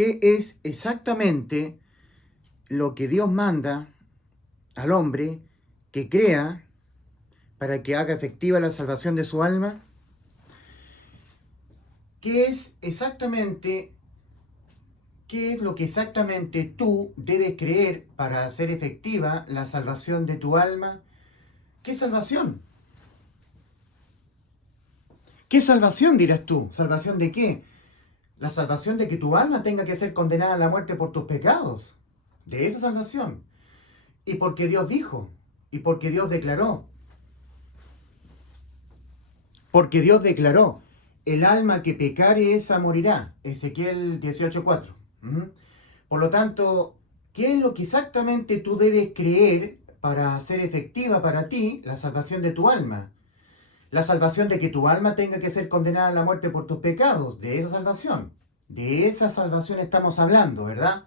¿Qué es exactamente lo que Dios manda al hombre que crea para que haga efectiva la salvación de su alma? ¿Qué es lo que exactamente tú debes creer para hacer efectiva la salvación de tu alma? ¿Qué salvación? ¿Qué salvación dirás tú? ¿Salvación de qué? La salvación de que tu alma tenga que ser condenada a la muerte por tus pecados. De esa salvación. Y porque Dios dijo, y porque Dios declaró. Porque Dios declaró, el alma que pecare esa morirá. Ezequiel 18:4. Por lo tanto, ¿qué es lo que exactamente tú debes creer para hacer efectiva para ti la salvación de tu alma? La salvación de que tu alma tenga que ser condenada a la muerte por tus pecados. De esa salvación. De esa salvación estamos hablando, ¿verdad?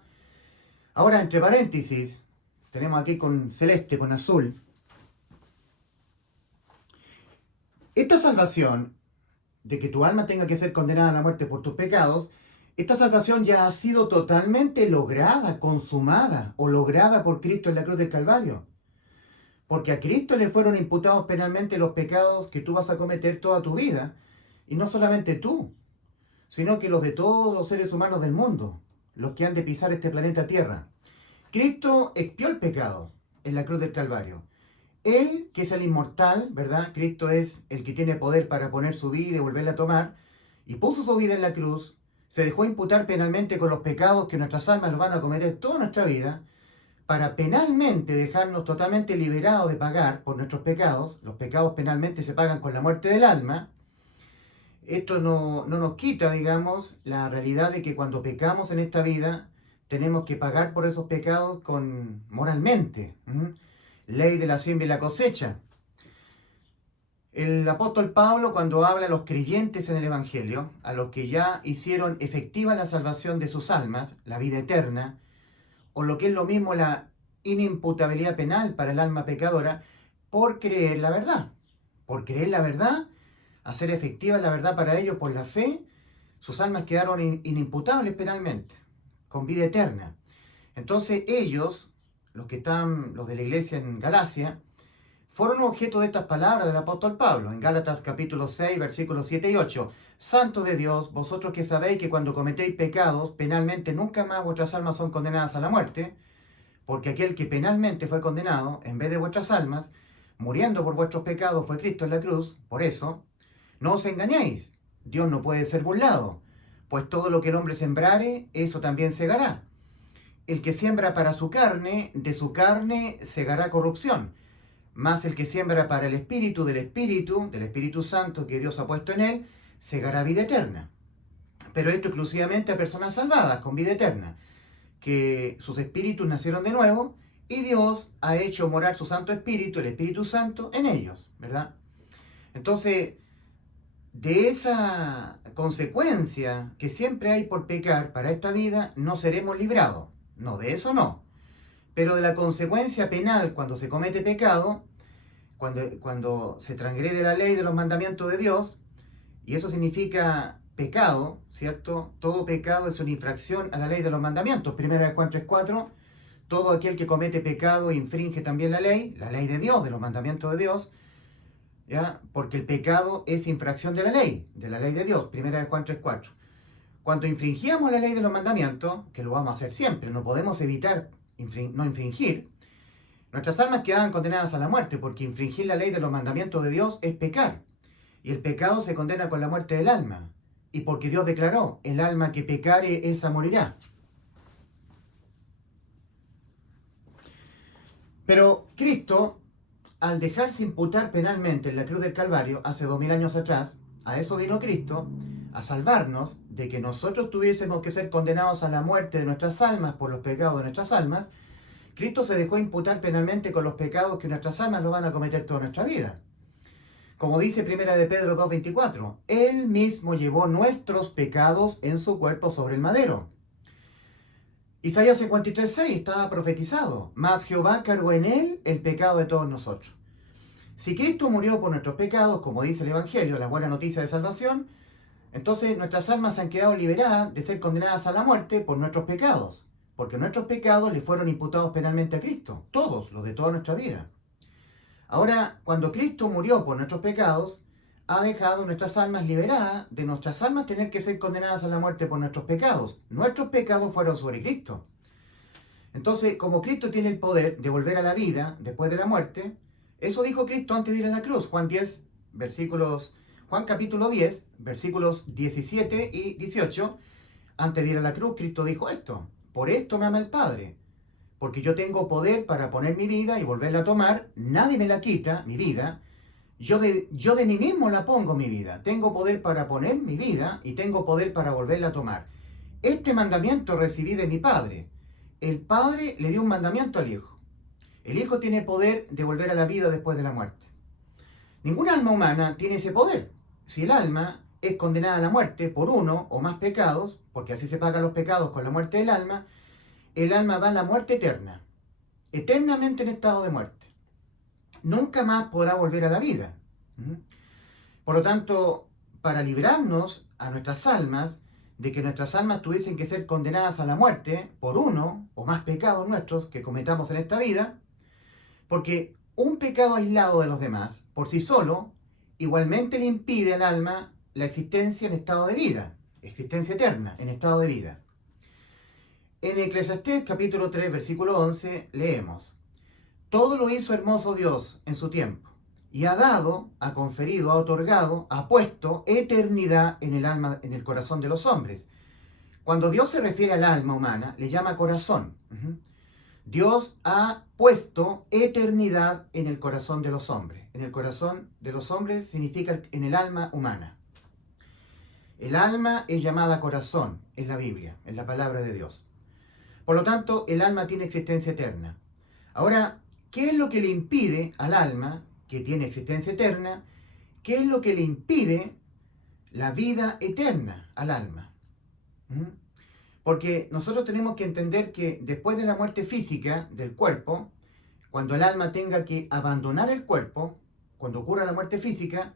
Ahora, entre paréntesis, tenemos aquí con celeste, con azul. Esta salvación de que tu alma tenga que ser condenada a la muerte por tus pecados, esta salvación ya ha sido totalmente lograda, consumada o lograda por Cristo en la cruz del Calvario. Porque a Cristo le fueron imputados penalmente los pecados que tú vas a cometer toda tu vida. Y no solamente tú, sino que los de todos los seres humanos del mundo, los que han de pisar este planeta Tierra. Cristo expió el pecado en la cruz del Calvario. Él, que es el inmortal, ¿verdad? Cristo es el que tiene poder para poner su vida y volverla a tomar, y puso su vida en la cruz, se dejó imputar penalmente con los pecados que nuestras almas los van a cometer toda nuestra vida, para penalmente dejarnos totalmente liberados de pagar por nuestros pecados. Los pecados penalmente se pagan con la muerte del alma. Esto no nos quita, digamos, la realidad de que cuando pecamos en esta vida, tenemos que pagar por esos pecados moralmente. Ley de la siembra y la cosecha. El apóstol Pablo, cuando habla a los creyentes en el Evangelio, a los que ya hicieron efectiva la salvación de sus almas, la vida eterna, o lo que es lo mismo la inimputabilidad penal para el alma pecadora, por creer la verdad. Por creer la verdad, hacer efectiva la verdad para ellos por la fe, sus almas quedaron inimputables penalmente, con vida eterna. Entonces ellos, los de la iglesia en Galacia, fueron objeto de estas palabras del apóstol Pablo, en Gálatas capítulo 6, versículos 7 y 8. Santos de Dios, vosotros que sabéis que cuando cometéis pecados, penalmente nunca más vuestras almas son condenadas a la muerte, porque aquel que penalmente fue condenado, en vez de vuestras almas, muriendo por vuestros pecados, fue Cristo en la cruz. Por eso, no os engañéis, Dios no puede ser burlado, pues todo lo que el hombre sembrare, eso también segará. El que siembra para su carne, de su carne segará corrupción. Mas el que siembra para el Espíritu, del Espíritu Santo que Dios ha puesto en él, segará vida eterna. Pero esto exclusivamente a personas salvadas con vida eterna, que sus espíritus nacieron de nuevo y Dios ha hecho morar su Santo Espíritu, el Espíritu Santo, en ellos, ¿verdad? Entonces, de esa consecuencia que siempre hay por pecar para esta vida, no seremos librados. No, de eso no. Pero de la consecuencia penal cuando se comete pecado, cuando se transgrede la ley de los mandamientos de Dios, y eso significa pecado, ¿cierto? Todo pecado es una infracción a la ley de los mandamientos. 1 Juan 3:4, todo aquel que comete pecado infringe también la ley de Dios, de los mandamientos de Dios, ¿ya? Porque el pecado es infracción de la ley de Dios. 1 Juan 3:4. Cuando infringíamos la ley de los mandamientos, que lo vamos a hacer siempre, no podemos evitar no infringir, nuestras almas quedaban condenadas a la muerte, porque infringir la ley de los mandamientos de Dios es pecar. Y el pecado se condena con la muerte del alma. Y porque Dios declaró, el alma que pecare, esa morirá. Pero Cristo, al dejarse imputar penalmente en la cruz del Calvario, hace 2000 años atrás, a eso vino Cristo, a salvarnos de que nosotros tuviésemos que ser condenados a la muerte de nuestras almas por los pecados de nuestras almas. Cristo se dejó imputar penalmente con los pecados que nuestras almas lo van a cometer toda nuestra vida. Como dice 1 de Pedro 2:24, Él mismo llevó nuestros pecados en su cuerpo sobre el madero. Isaías 53:6 estaba profetizado, mas Jehová cargó en Él el pecado de todos nosotros. Si Cristo murió por nuestros pecados, como dice el Evangelio, la buena noticia de salvación, Entonces nuestras almas han quedado liberadas de ser condenadas a la muerte por nuestros pecados, porque nuestros pecados le fueron imputados penalmente a Cristo, todos, los de toda nuestra vida. Ahora, cuando Cristo murió por nuestros pecados, ha dejado nuestras almas liberadas de nuestras almas tener que ser condenadas a la muerte por nuestros pecados. Nuestros pecados fueron sobre Cristo. Entonces, como Cristo tiene el poder de volver a la vida después de la muerte, eso dijo Cristo antes de ir a la cruz. Juan capítulo 10, versículos 17 y 18. Antes de ir a la cruz, Cristo dijo esto: por esto me ama el Padre, porque yo tengo poder para poner mi vida y volverla a tomar. Nadie me la quita, mi vida. Yo de mí mismo la pongo, mi vida. Tengo poder para poner mi vida y tengo poder para volverla a tomar. Este mandamiento recibí de mi Padre. El Padre le dio un mandamiento al Hijo. El Hijo tiene poder de volver a la vida después de la muerte. Ninguna alma humana tiene ese poder. Si el alma es condenada a la muerte por uno o más pecados, porque así se pagan los pecados con la muerte del alma, el alma va a la muerte eterna, eternamente en estado de muerte. Nunca más podrá volver a la vida. Por lo tanto, para librarnos a nuestras almas de que nuestras almas tuviesen que ser condenadas a la muerte por uno o más pecados nuestros que cometamos en esta vida, porque un pecado aislado de los demás, por sí solo, igualmente le impide al alma la existencia en estado de vida, existencia eterna en estado de vida. En Eclesiastés capítulo 3, versículo 11, leemos: todo lo hizo hermoso Dios en su tiempo, y ha dado, ha conferido, ha otorgado, ha puesto eternidad en el alma, en el corazón de los hombres. Cuando Dios se refiere al alma humana, le llama corazón. Dios ha puesto eternidad en el corazón de los hombres. En el corazón de los hombres significa en el alma humana. El alma es llamada corazón en la Biblia, en la palabra de Dios. Por lo tanto, el alma tiene existencia eterna. Ahora, ¿qué es lo que le impide al alma, que tiene existencia eterna, qué es lo que le impide la vida eterna al alma? Porque nosotros tenemos que entender que después de la muerte física del cuerpo, cuando el alma tenga que abandonar el cuerpo, cuando ocurra la muerte física,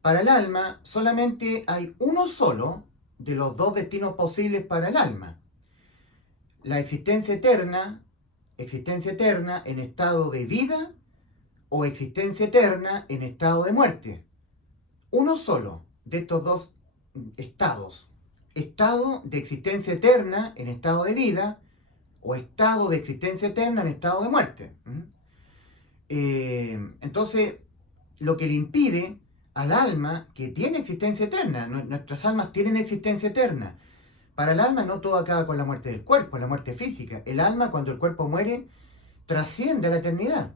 para el alma solamente hay uno solo de los dos destinos posibles para el alma: la existencia eterna en estado de vida o existencia eterna en estado de muerte. Uno solo de estos dos estados: estado de existencia eterna en estado de vida o estado de existencia eterna en estado de muerte. Entonces, lo que le impide al alma, que tiene existencia eterna, nuestras almas tienen existencia eterna. Para el alma no todo acaba con la muerte del cuerpo, la muerte física. El alma, cuando el cuerpo muere, trasciende a la eternidad.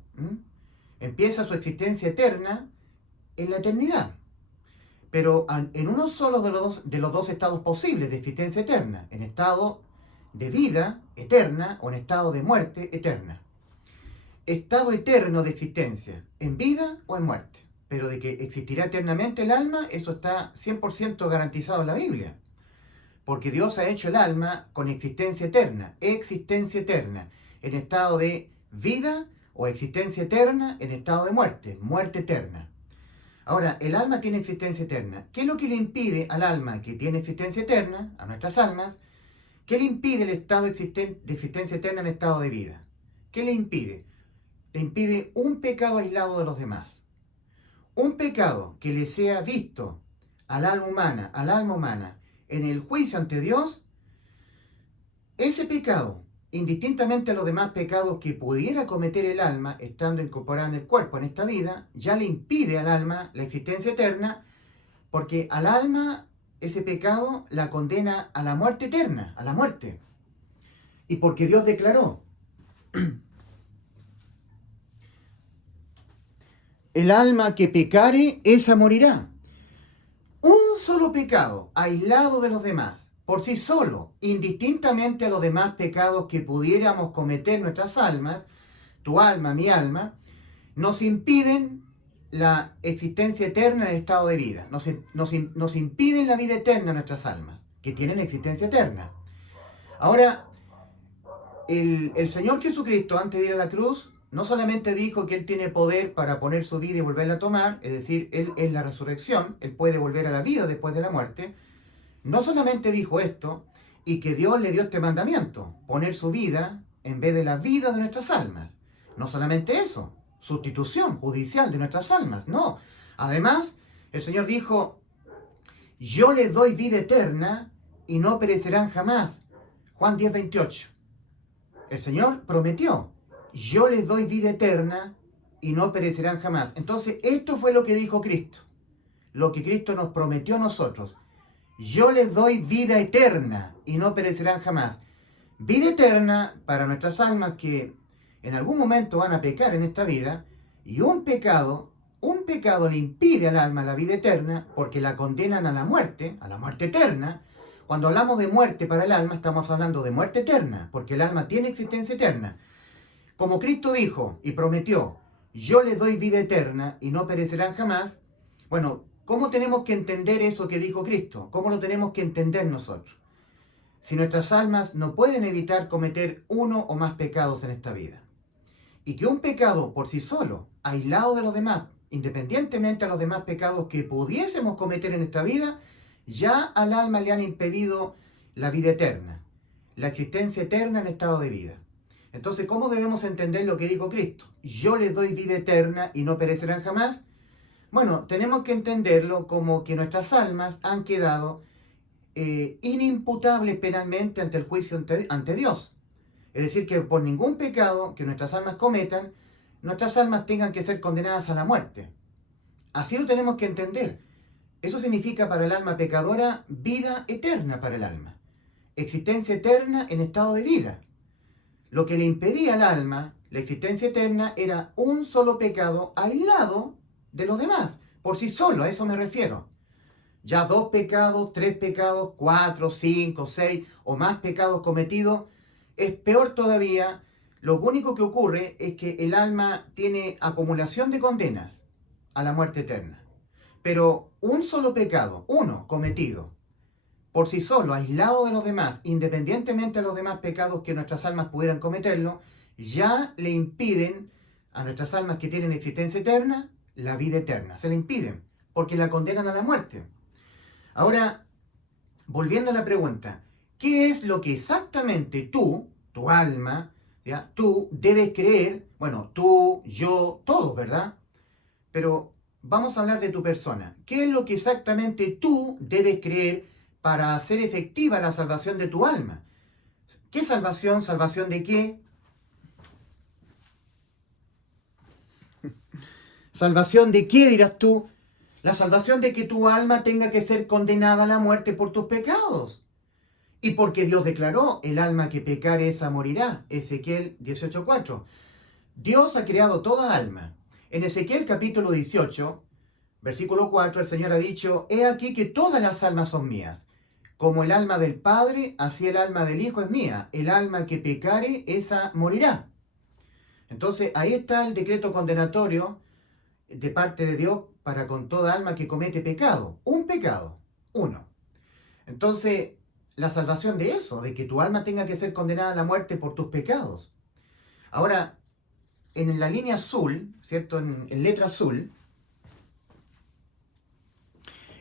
Empieza su existencia eterna en la eternidad. Pero en uno solo de los dos estados posibles de existencia eterna: en estado de vida eterna o en estado de muerte eterna. Estado eterno de existencia, en vida o en muerte. Pero de que existirá eternamente el alma, eso está 100% garantizado en la Biblia. Porque Dios ha hecho el alma con existencia eterna, en estado de vida o existencia eterna en estado de muerte, muerte eterna. Ahora, el alma tiene existencia eterna. ¿Qué es lo que le impide al alma que tiene existencia eterna, a nuestras almas? ¿Qué le impide el estado de existencia eterna en estado de vida? ¿Qué le impide? Le impide un pecado aislado de los demás. Un pecado que le sea visto al alma humana, en el juicio ante Dios. Ese pecado, indistintamente a los demás pecados que pudiera cometer el alma estando incorporada en el cuerpo en esta vida, ya le impide al alma la existencia eterna, porque al alma ese pecado la condena a la muerte eterna, a la muerte. Y porque Dios declaró: el alma que pecare, esa morirá. Un solo pecado, aislado de los demás, por sí solo, indistintamente a los demás pecados que pudiéramos cometer nuestras almas, tu alma, mi alma, nos impiden la existencia eterna en estado de vida. Nos impiden la vida eterna a nuestras almas, que tienen existencia eterna. Ahora, el Señor Jesucristo, antes de ir a la cruz, no solamente dijo que Él tiene poder para poner su vida y volverla a tomar, es decir, Él es la resurrección, Él puede volver a la vida después de la muerte. No solamente dijo esto, y que Dios le dio este mandamiento, poner su vida en vez de la vida de nuestras almas. No solamente eso, sustitución judicial de nuestras almas, no. Además, el Señor dijo, yo les doy vida eterna y no perecerán jamás. Juan 10:28. El Señor prometió, yo les doy vida eterna y no perecerán jamás. Entonces, esto fue lo que dijo Cristo, lo que Cristo nos prometió a nosotros. Yo les doy vida eterna y no perecerán jamás. Vida eterna para nuestras almas que en algún momento van a pecar en esta vida, y un pecado le impide al alma la vida eterna porque la condenan a la muerte eterna. Cuando hablamos de muerte para el alma, estamos hablando de muerte eterna, porque el alma tiene existencia eterna. Como Cristo dijo y prometió, yo les doy vida eterna y no perecerán jamás. Bueno, ¿cómo tenemos que entender eso que dijo Cristo? ¿Cómo lo tenemos que entender nosotros? Si nuestras almas no pueden evitar cometer uno o más pecados en esta vida, y que un pecado por sí solo, aislado de los demás, independientemente a los demás pecados que pudiésemos cometer en esta vida, ya al alma le han impedido la vida eterna, la existencia eterna en estado de vida. Entonces, ¿cómo debemos entender lo que dijo Cristo? Yo les doy vida eterna y no perecerán jamás. Bueno, tenemos que entenderlo como que nuestras almas han quedado inimputables penalmente ante el juicio ante Dios. Es decir, que por ningún pecado que nuestras almas cometan, nuestras almas tengan que ser condenadas a la muerte. Así lo tenemos que entender. Eso significa para el alma pecadora vida eterna para el alma. Existencia eterna en estado de vida. Lo que le impedía al alma la existencia eterna era un solo pecado aislado de los demás. Por sí solo, a eso me refiero. Ya 2 pecados, 3 pecados, 4, 5, 6 o más pecados cometidos, es peor todavía. Lo único que ocurre es que el alma tiene acumulación de condenas a la muerte eterna. Pero un solo pecado, uno cometido, por sí solo, aislado de los demás, independientemente de los demás pecados que nuestras almas pudieran cometerlo, ya le impiden a nuestras almas que tienen existencia eterna la vida eterna. Se le impiden, porque la condenan a la muerte. Ahora, volviendo a la pregunta, ¿qué es lo que exactamente tú, tu alma, ¿ya? Tú debes creer? Bueno, tú, yo, todos, ¿verdad? Pero vamos a hablar de tu persona. ¿Qué es lo que exactamente tú debes creer para hacer efectiva la salvación de tu alma? ¿Qué salvación? ¿Salvación de qué? ¿Salvación de qué, dirás tú? La salvación de que tu alma tenga que ser condenada a la muerte por tus pecados. Y porque Dios declaró, el alma que pecare esa morirá. Ezequiel 18:4. Dios ha creado toda alma. En Ezequiel capítulo 18, versículo 4, el Señor ha dicho, he aquí que todas las almas son mías. Como el alma del Padre, así el alma del Hijo es mía. El alma que pecare, esa morirá. Entonces, ahí está el decreto condenatorio de parte de Dios para con toda alma que comete pecado. Un pecado, uno. Entonces, la salvación de eso, de que tu alma tenga que ser condenada a la muerte por tus pecados. Ahora, en la línea azul, ¿cierto? En letra azul,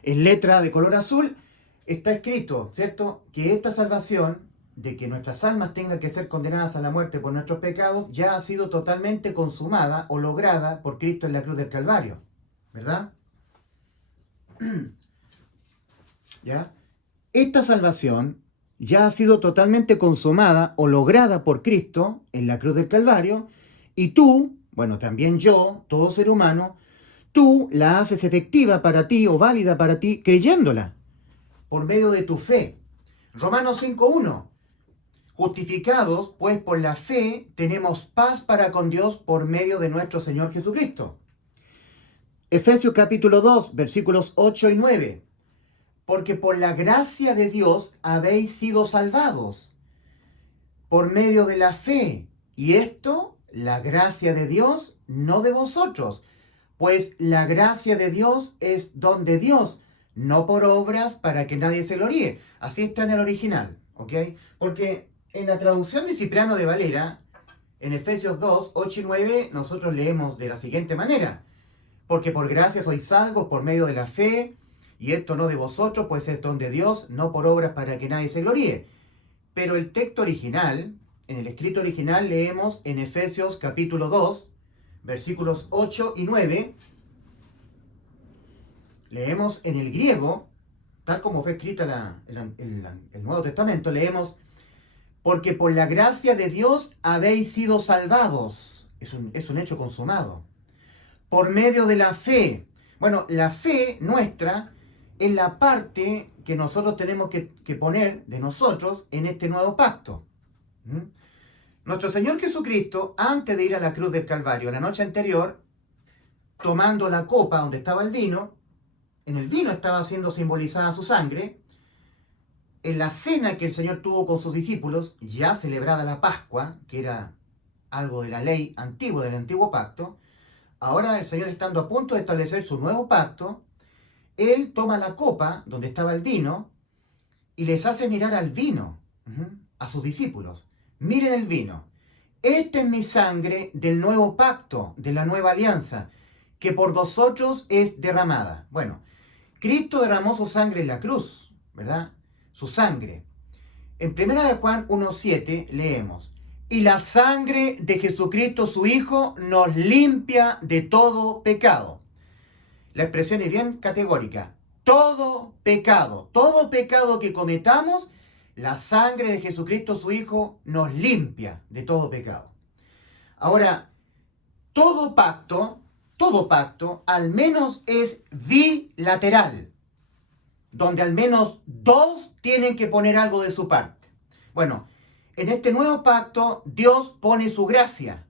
en letra de color azul, está escrito, ¿cierto? Que esta salvación de que nuestras almas tengan que ser condenadas a la muerte por nuestros pecados ya ha sido totalmente consumada o lograda por Cristo en la cruz del Calvario, ¿verdad? ¿Ya? Esta salvación ya ha sido totalmente consumada o lograda por Cristo en la cruz del Calvario, y tú, bueno, también yo, todo ser humano, tú la haces efectiva para ti o válida para ti creyéndola por medio de tu fe. Romanos 5:1. Justificados, pues por la fe tenemos paz para con Dios por medio de nuestro Señor Jesucristo. Efesios capítulo 2, versículos 8 y 9. Porque por la gracia de Dios habéis sido salvados por medio de la fe. Y esto, la gracia de Dios, no de vosotros. Pues la gracia de Dios es don de Dios, no por obras para que nadie se gloríe. Así está en el original, ¿ok? Porque en la traducción de Cipriano de Valera, En Efesios 2, 8 y 9 nosotros leemos de la siguiente manera: porque por gracia sois salvos por medio de la fe, y esto no de vosotros, pues es don de Dios, no por obras para que nadie se gloríe. Pero el texto original, en el escrito original, leemos en Efesios capítulo 2, versículos 8 y 9, leemos en el griego, tal como fue escrita el Nuevo Testamento, leemos: porque por la gracia de Dios habéis sido salvados. Es un hecho consumado. Por medio de la fe. Bueno, la fe nuestra es la parte que nosotros tenemos que poner de nosotros en este nuevo pacto. Nuestro Señor Jesucristo, antes de ir a la cruz del Calvario, la noche anterior, tomando la copa donde estaba el vino, en el vino estaba siendo simbolizada su sangre. En la cena que el Señor tuvo con sus discípulos, ya celebrada la Pascua, que era algo de la ley antigua, del antiguo pacto, ahora el Señor, estando a punto de establecer su nuevo pacto, Él toma la copa donde estaba el vino y les hace mirar al vino, a sus discípulos. Miren el vino. Esta es mi sangre del nuevo pacto, de la nueva alianza, que por vosotros es derramada. Bueno, Cristo derramó su sangre en la cruz, ¿verdad? Su sangre. En 1 de Juan 1:7 leemos: y la sangre de Jesucristo su Hijo nos limpia de todo pecado. La expresión es bien categórica. Todo pecado que cometamos, la sangre de Jesucristo su Hijo nos limpia de todo pecado. Ahora, todo pacto, al menos es bilateral, donde al menos dos tienen que poner algo de su parte. Bueno, en este nuevo pacto, Dios pone su gracia.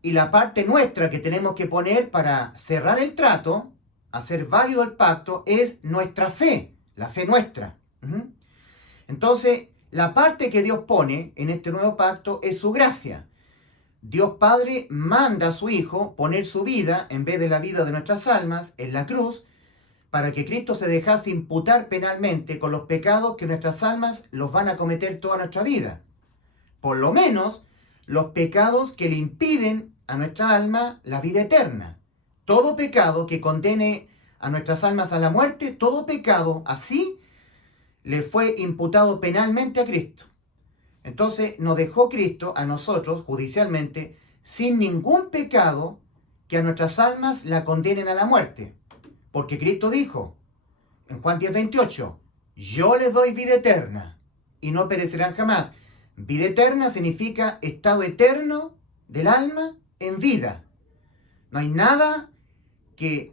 Y la parte nuestra que tenemos que poner para cerrar el trato, hacer válido el pacto, es nuestra fe, la fe nuestra. Entonces, la parte que Dios pone en este nuevo pacto es su gracia. Dios Padre manda a su Hijo poner su vida, en vez de la vida de nuestras almas, en la cruz, para que Cristo se dejase imputar penalmente con los pecados que nuestras almas los van a cometer toda nuestra vida. Por lo menos, los pecados que le impiden a nuestra alma la vida eterna. Todo pecado que condene a nuestras almas a la muerte, todo pecado así le fue imputado penalmente a Cristo. Entonces nos dejó Cristo a nosotros judicialmente sin ningún pecado que a nuestras almas la condenen a la muerte. Porque Cristo dijo en Juan 10:28, yo les doy vida eterna y no perecerán jamás. Vida eterna significa estado eterno del alma en vida. No hay nada que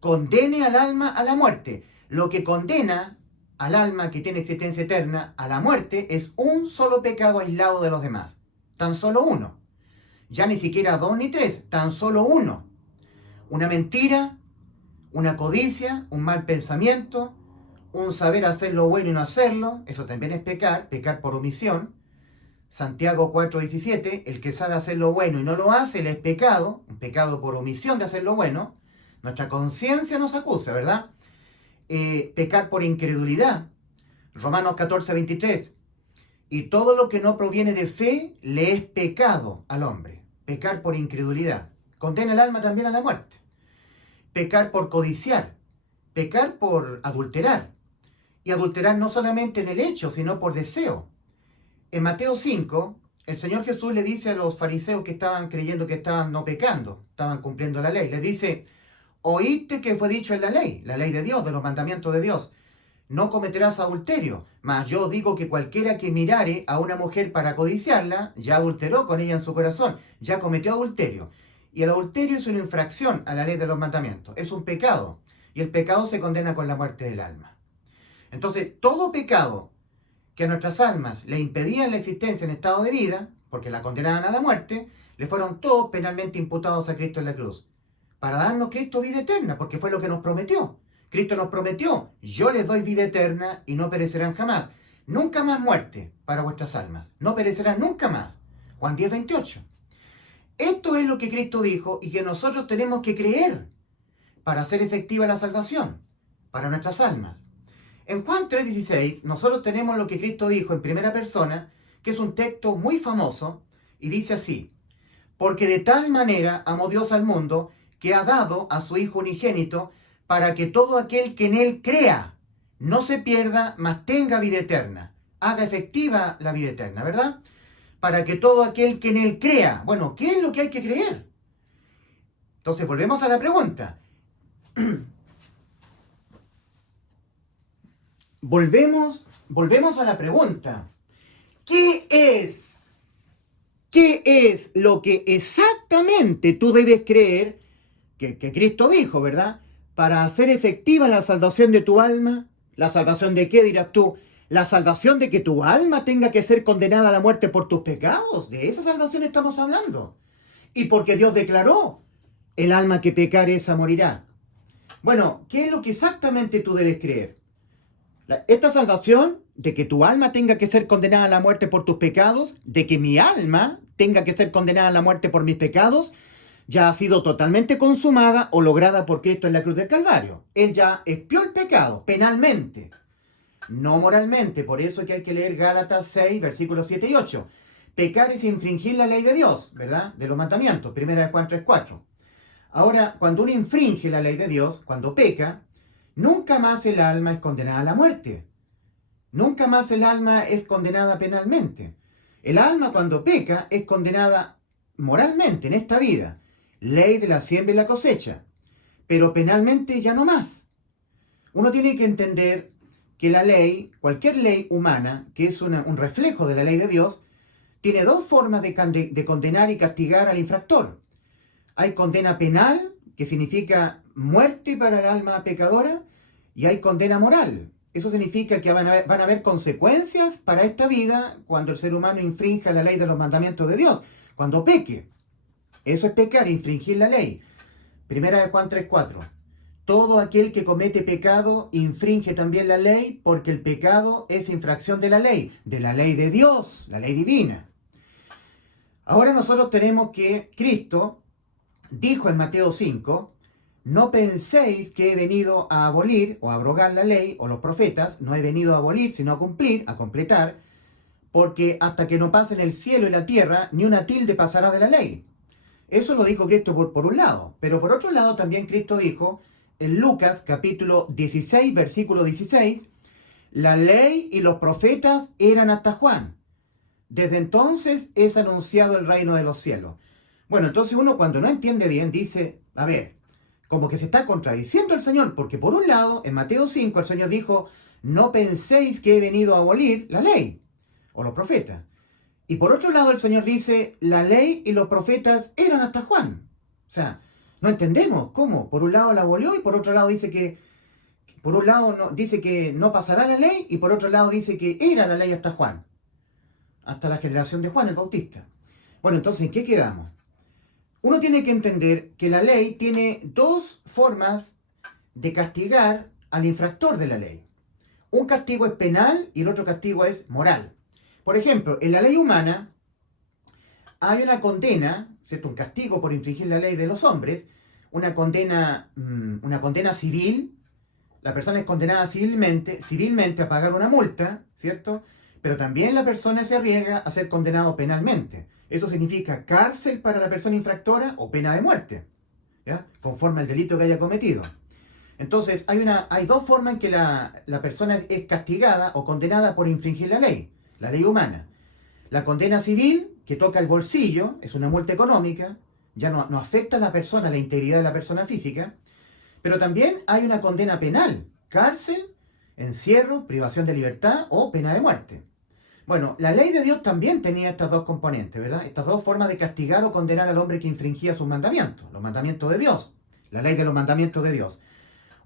condene al alma a la muerte. Lo que condena al alma que tiene existencia eterna a la muerte es un solo pecado aislado de los demás. Tan solo uno. Ya ni siquiera dos ni tres, tan solo uno. Una mentira, una codicia, un mal pensamiento, un saber hacer lo bueno y no hacerlo. Eso también es pecar por omisión. Santiago 4:17, el que sabe hacer lo bueno y no lo hace, él es pecado, un pecado por omisión de hacer lo bueno. Nuestra conciencia nos acusa, ¿verdad? Pecar por incredulidad. Romanos 14:23. Y todo lo que no proviene de fe le es pecado al hombre. Pecar por incredulidad. Condena el alma también a la muerte. Pecar por codiciar. Pecar por adulterar. Y adulterar no solamente en el hecho, sino por deseo. En Mateo 5, el Señor Jesús le dice a los fariseos que estaban creyendo que estaban no pecando, estaban cumpliendo la ley. Les dice: oíste que fue dicho en la ley de Dios, de los mandamientos de Dios: no cometerás adulterio. Mas yo digo que cualquiera que mirare a una mujer para codiciarla, ya adulteró con ella en su corazón, ya cometió adulterio. Y el adulterio es una infracción a la ley de los mandamientos, es un pecado. Y el pecado se condena con la muerte del alma. Entonces, todo pecado que a nuestras almas le impedían la existencia en estado de vida, porque la condenaban a la muerte, le fueron todos penalmente imputados a Cristo en la cruz. Para darnos Cristo vida eterna, porque fue lo que nos prometió. Cristo nos prometió: yo les doy vida eterna y no perecerán jamás. Nunca más muerte para vuestras almas. No perecerán nunca más. Juan 10:28. Esto es lo que Cristo dijo y que nosotros tenemos que creer para hacer efectiva la salvación para nuestras almas. En Juan 3:16 nosotros tenemos lo que Cristo dijo en primera persona, que es un texto muy famoso Y dice así: porque de tal manera amó Dios al mundo, que ha dado a su Hijo unigénito, para que todo aquel que en Él crea no se pierda, mas tenga vida eterna. Haga efectiva la vida eterna, ¿verdad? Para que todo aquel que en Él crea. Bueno, ¿qué es lo que hay que creer? Entonces volvemos a la pregunta. Volvemos a la pregunta. ¿Qué es lo que exactamente tú debes creer que Cristo dijo, ¿verdad? Para hacer efectiva la salvación de tu alma. ¿La salvación de qué, dirás tú? La salvación de que tu alma tenga que ser condenada a la muerte por tus pecados. De esa salvación estamos hablando. Y porque Dios declaró: el alma que pecare esa morirá. Bueno, ¿qué es lo que exactamente tú debes creer? Esta salvación de que tu alma tenga que ser condenada a la muerte por tus pecados, de que mi alma tenga que ser condenada a la muerte por mis pecados, ya ha sido totalmente consumada o lograda por Cristo en la cruz del Calvario. Él ya expió el pecado penalmente, no moralmente. Por eso es que hay que leer Gálatas 6, versículos 7 y 8. Pecar es infringir la ley de Dios, ¿verdad? De los mandamientos, 1 Juan 3:4. Ahora, cuando uno infringe la ley de Dios, cuando peca, nunca más el alma es condenada a la muerte. Nunca más el alma es condenada penalmente. El alma cuando peca es condenada moralmente en esta vida. Ley de la siembra y la cosecha. Pero penalmente ya no más. Uno tiene que entender que la ley, cualquier ley humana, que es un reflejo de la ley de Dios, tiene dos formas de condenar y castigar al infractor. Hay condena penal, que significa muerte para el alma pecadora, y hay condena moral. Eso significa que van a haber consecuencias para esta vida cuando el ser humano infrinja la ley de los mandamientos de Dios, cuando peque. Eso es pecar, infringir la ley. 1 Juan 3:4. Todo aquel que comete pecado infringe también la ley, porque el pecado es infracción de la ley de Dios, la ley divina. Ahora nosotros tenemos que Cristo dijo en Mateo 5: no penséis que he venido a abolir o a abrogar la ley o los profetas. No he venido a abolir, sino a cumplir, a completar, porque hasta que no pasen el cielo y la tierra, ni una tilde pasará de la ley. Eso lo dijo Cristo por un lado, pero por otro lado también Cristo dijo en Lucas capítulo 16, versículo 16, la ley y los profetas eran hasta Juan. Desde entonces es anunciado el reino de los cielos. Bueno, entonces uno cuando no entiende bien dice, a ver, como que se está contradiciendo el Señor, porque por un lado, en Mateo 5, el Señor dijo, no penséis que he venido a abolir la ley o los profetas. Y por otro lado, el Señor dice, la ley y los profetas eran hasta Juan. O sea, no entendemos cómo. Por un lado la abolió y por otro lado dice que, por un lado dice que no pasará la ley y por otro lado dice que era la ley hasta Juan. Hasta la generación de Juan el Bautista. Bueno, entonces, ¿en qué quedamos? Uno tiene que entender que la ley tiene dos formas de castigar al infractor de la ley. Un castigo es penal y el otro castigo es moral. Por ejemplo, en la ley humana hay una condena, ¿cierto? Un castigo por infringir la ley de los hombres, una condena civil. La persona es condenada civilmente a pagar una multa, ¿cierto? Pero también la persona se arriesga a ser condenado penalmente. Eso significa cárcel para la persona infractora o pena de muerte, ¿ya? Conforme al delito que haya cometido. Entonces, hay dos formas en que la persona es castigada o condenada por infringir la ley humana. La condena civil, que toca el bolsillo, es una multa económica, ya no afecta a la persona, la integridad de la persona física. Pero también hay una condena penal, cárcel, encierro, privación de libertad o pena de muerte. Bueno, la ley de Dios también tenía estas dos componentes, ¿verdad? Estas dos formas de castigar o condenar al hombre que infringía sus mandamientos, los mandamientos de Dios, la ley de los mandamientos de Dios.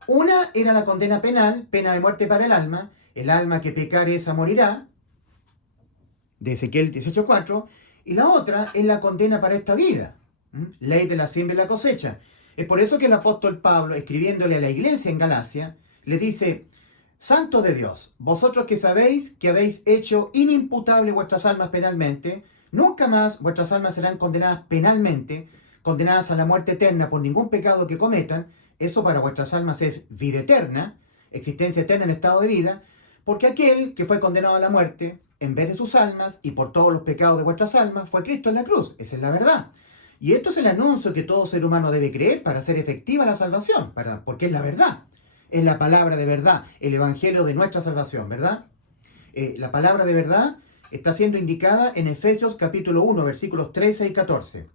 Una era la condena penal, pena de muerte para el alma que pecare esa morirá, de Ezequiel 18:4, y la otra es la condena para esta vida, ley de la siembra y la cosecha. Es por eso que el apóstol Pablo, escribiéndole a la iglesia en Galacia, le dice, santos de Dios, vosotros que sabéis que habéis hecho inimputable vuestras almas penalmente, nunca más vuestras almas serán condenadas penalmente, condenadas a la muerte eterna por ningún pecado que cometan. Eso para vuestras almas es vida eterna, existencia eterna en estado de vida, porque aquel que fue condenado a la muerte en vez de sus almas y por todos los pecados de vuestras almas fue Cristo en la cruz. Esa es la verdad. Y esto es el anuncio que todo ser humano debe creer para hacer efectiva la salvación, porque es la verdad. Es la palabra de verdad, el evangelio de nuestra salvación, ¿verdad? La palabra de verdad está siendo indicada en Efesios capítulo 1, versículos 13 y 14.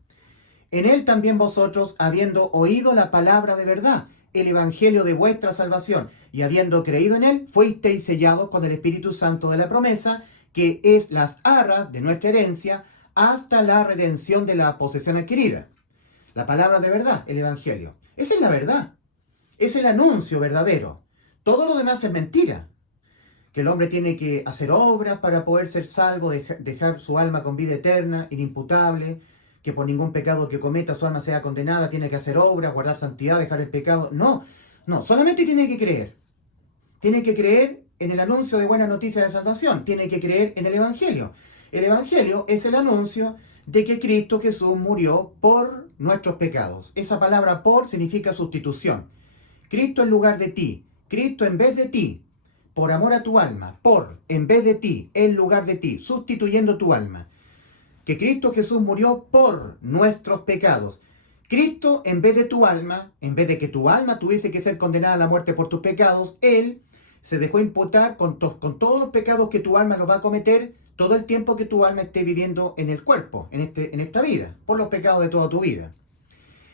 En él también vosotros, habiendo oído la palabra de verdad, el evangelio de vuestra salvación, y habiendo creído en él, fuisteis sellados con el Espíritu Santo de la promesa, que es las arras de nuestra herencia, hasta la redención de la posesión adquirida. La palabra de verdad, el evangelio. Esa es la verdad. Es el anuncio verdadero. Todo lo demás es mentira. Que el hombre tiene que hacer obras para poder ser salvo, dejar su alma con vida eterna, inimputable, que por ningún pecado que cometa su alma sea condenada, tiene que hacer obras, guardar santidad, dejar el pecado. No, solamente tiene que creer. Tiene que creer en el anuncio de buena noticia de salvación. Tiene que creer en el evangelio. El evangelio es el anuncio de que Cristo Jesús murió por nuestros pecados. Esa palabra por significa sustitución. Cristo en lugar de ti, Cristo en vez de ti, por amor a tu alma, por, en vez de ti, en lugar de ti, sustituyendo tu alma. Que Cristo Jesús murió por nuestros pecados. Cristo, en vez de tu alma, en vez de que tu alma tuviese que ser condenada a la muerte por tus pecados, Él se dejó imputar con todos los pecados que tu alma los va a cometer todo el tiempo que tu alma esté viviendo en el cuerpo, en esta vida, por los pecados de toda tu vida.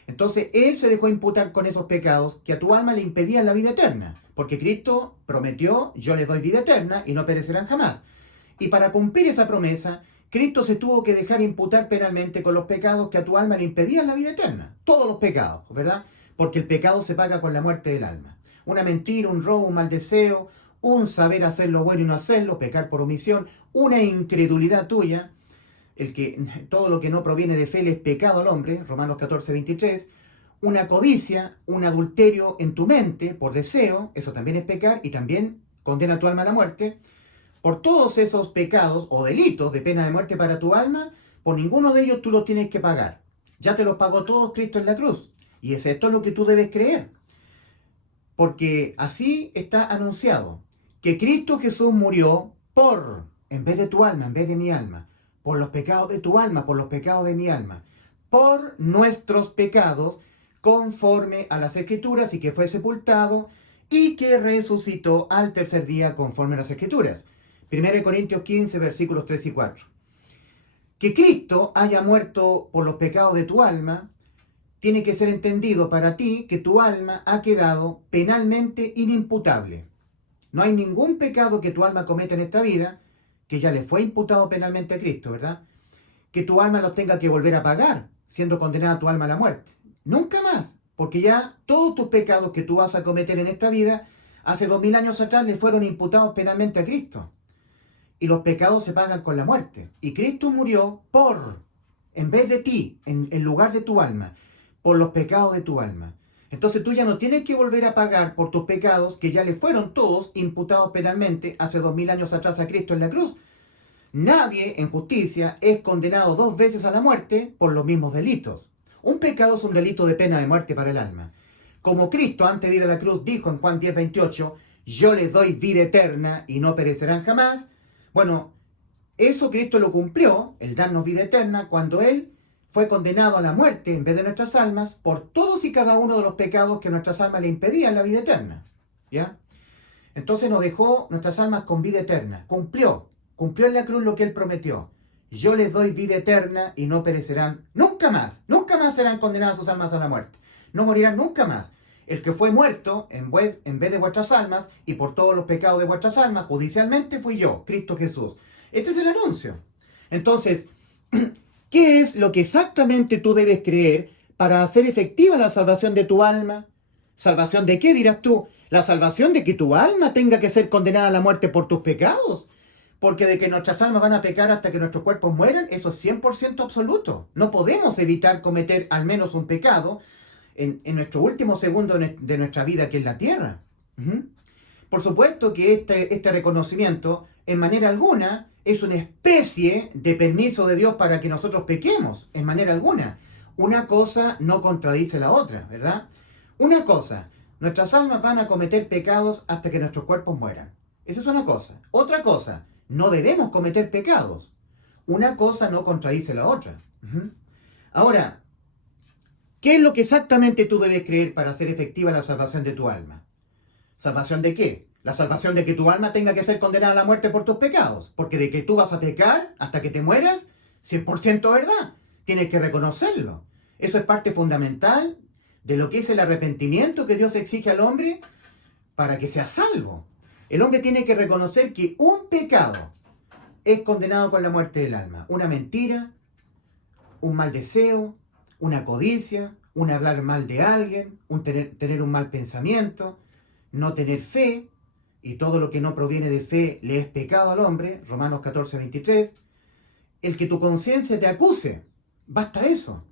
Entonces, Él se dejó imputar con esos pecados que a tu alma le impedían la vida eterna. Porque Cristo prometió, yo les doy vida eterna y no perecerán jamás. Y para cumplir esa promesa, Cristo se tuvo que dejar imputar penalmente con los pecados que a tu alma le impedían la vida eterna. Todos los pecados, ¿verdad? Porque el pecado se paga con la muerte del alma. Una mentira, un robo, un mal deseo, un saber hacer lo bueno y no hacerlo, pecar por omisión, una incredulidad tuya, todo lo que no proviene de fe le es pecado al hombre, Romanos 14, 23, una codicia, un adulterio en tu mente por deseo, eso también es pecar y también condena tu alma a la muerte. Por todos esos pecados o delitos de pena de muerte para tu alma, por ninguno de ellos tú los tienes que pagar. Ya te los pagó todo Cristo en la cruz. Y es esto lo que tú debes creer. Porque así está anunciado, que Cristo Jesús murió por, en vez de tu alma, en vez de mi alma, por los pecados de tu alma, por los pecados de mi alma, por nuestros pecados, conforme a las Escrituras, y que fue sepultado, y que resucitó al tercer día conforme a las Escrituras. 1 Corintios 15, versículos 3 y 4. Que Cristo haya muerto por los pecados de tu alma, tiene que ser entendido para ti que tu alma ha quedado penalmente inimputable. No hay ningún pecado que tu alma cometa en esta vida que ya le fue imputado penalmente a Cristo, ¿verdad? Que tu alma los tenga que volver a pagar, siendo condenada tu alma a la muerte. Nunca más, porque ya todos tus pecados que tú vas a cometer en esta vida, hace 2000 años atrás le fueron imputados penalmente a Cristo. Y los pecados se pagan con la muerte. Y Cristo murió en vez de ti, en lugar de tu alma, por los pecados de tu alma. Entonces tú ya no tienes que volver a pagar por tus pecados que ya le fueron todos imputados penalmente hace 2000 años atrás a Cristo en la cruz. Nadie en justicia es condenado 2 veces a la muerte por los mismos delitos. Un pecado es un delito de pena de muerte para el alma. Como Cristo antes de ir a la cruz dijo en Juan 10, 28, yo les doy vida eterna y no perecerán jamás. Bueno, eso Cristo lo cumplió, el darnos vida eterna, cuando Él fue condenado a la muerte en vez de nuestras almas por todos y cada uno de los pecados que nuestras almas le impedían la vida eterna. ¿Ya? Entonces nos dejó nuestras almas con vida eterna. Cumplió en la cruz lo que Él prometió. Yo les doy vida eterna y no perecerán nunca más. Nunca más serán condenadas sus almas a la muerte. No morirán nunca más. El que fue muerto en vez de vuestras almas y por todos los pecados de vuestras almas, judicialmente fui yo, Cristo Jesús. Este es el anuncio. Entonces, ¿qué es lo que exactamente tú debes creer para hacer efectiva la salvación de tu alma? ¿Salvación de qué, dirás tú? La salvación de que tu alma tenga que ser condenada a la muerte por tus pecados. Porque de que nuestras almas van a pecar hasta que nuestros cuerpos mueran, eso es 100% absoluto. No podemos evitar cometer al menos un pecado en nuestro último segundo de nuestra vida aquí en la tierra. Por supuesto que este reconocimiento, en manera alguna, es una especie de permiso de Dios para que nosotros pequemos, en manera alguna. Una cosa no contradice la otra, ¿verdad? Una cosa, nuestras almas van a cometer pecados hasta que nuestros cuerpos mueran. Esa es una cosa. Otra cosa, No debemos cometer pecados. Una cosa no contradice la otra. Ahora, ¿qué es lo que exactamente tú debes creer para hacer efectiva la salvación de tu alma? ¿Salvación de qué? La salvación de que tu alma tenga que ser condenada a la muerte por tus pecados. Porque de que tú vas a pecar hasta que te mueras, 100% verdad. Tienes que reconocerlo. Eso es parte fundamental de lo que es el arrepentimiento que Dios exige al hombre para que sea salvo. El hombre tiene que reconocer que un pecado es condenado con la muerte del alma. Una mentira, un mal deseo, una codicia, un hablar mal de alguien, tener un mal pensamiento, no tener fe, y todo lo que no proviene de fe le es pecado al hombre, Romanos 14, 23. El que tu conciencia te acuse, basta eso.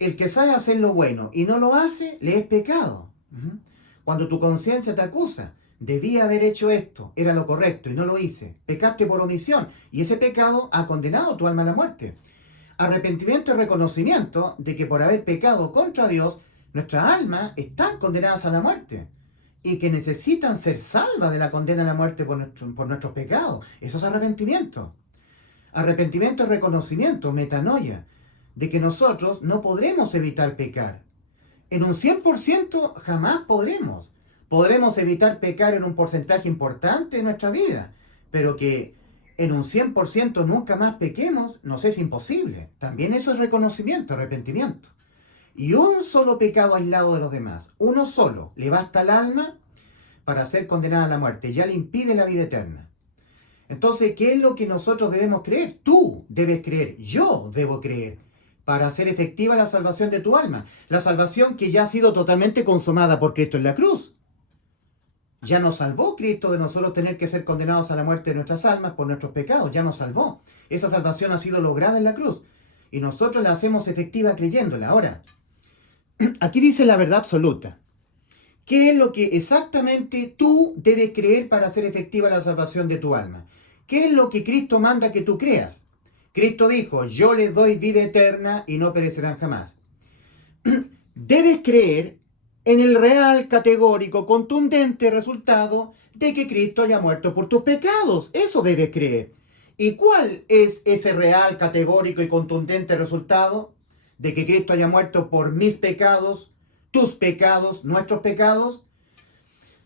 El que sabe hacer lo bueno y no lo hace, le es pecado. Cuando tu conciencia te acusa, debía haber hecho esto, era lo correcto y no lo hice, pecaste por omisión y ese pecado ha condenado tu alma a la muerte. Arrepentimiento y reconocimiento de que por haber pecado contra Dios, nuestras almas están condenadas a la muerte y que necesitan ser salvas de la condena a la muerte por nuestros pecados. Eso es arrepentimiento. Arrepentimiento y reconocimiento, metanoia, de que nosotros no podremos evitar pecar. En un 100% jamás podremos. Podremos evitar pecar en un porcentaje importante de nuestra vida, pero que en un 100% nunca más pequemos, nos es imposible. También eso es reconocimiento, arrepentimiento. Y un solo pecado aislado de los demás, uno solo, le basta al alma para ser condenada a la muerte, ya le impide la vida eterna. Entonces, ¿qué es lo que nosotros debemos creer? Tú debes creer, yo debo creer, para hacer efectiva la salvación de tu alma. La salvación que ya ha sido totalmente consumada por Cristo en la cruz. Ya nos salvó Cristo de nosotros tener que ser condenados a la muerte de nuestras almas por nuestros pecados. Ya nos salvó. Esa salvación ha sido lograda en la cruz. Y nosotros la hacemos efectiva creyéndola. Ahora, aquí dice la verdad absoluta. ¿Qué es lo que exactamente tú debes creer para hacer efectiva la salvación de tu alma? ¿Qué es lo que Cristo manda que tú creas? Cristo dijo, yo les doy vida eterna y no perecerán jamás. Debes creer en el real, categórico, contundente resultado de que Cristo haya muerto por tus pecados. Eso debes creer. ¿Y cuál es ese real, categórico y contundente resultado de que Cristo haya muerto por mis pecados, tus pecados, nuestros pecados?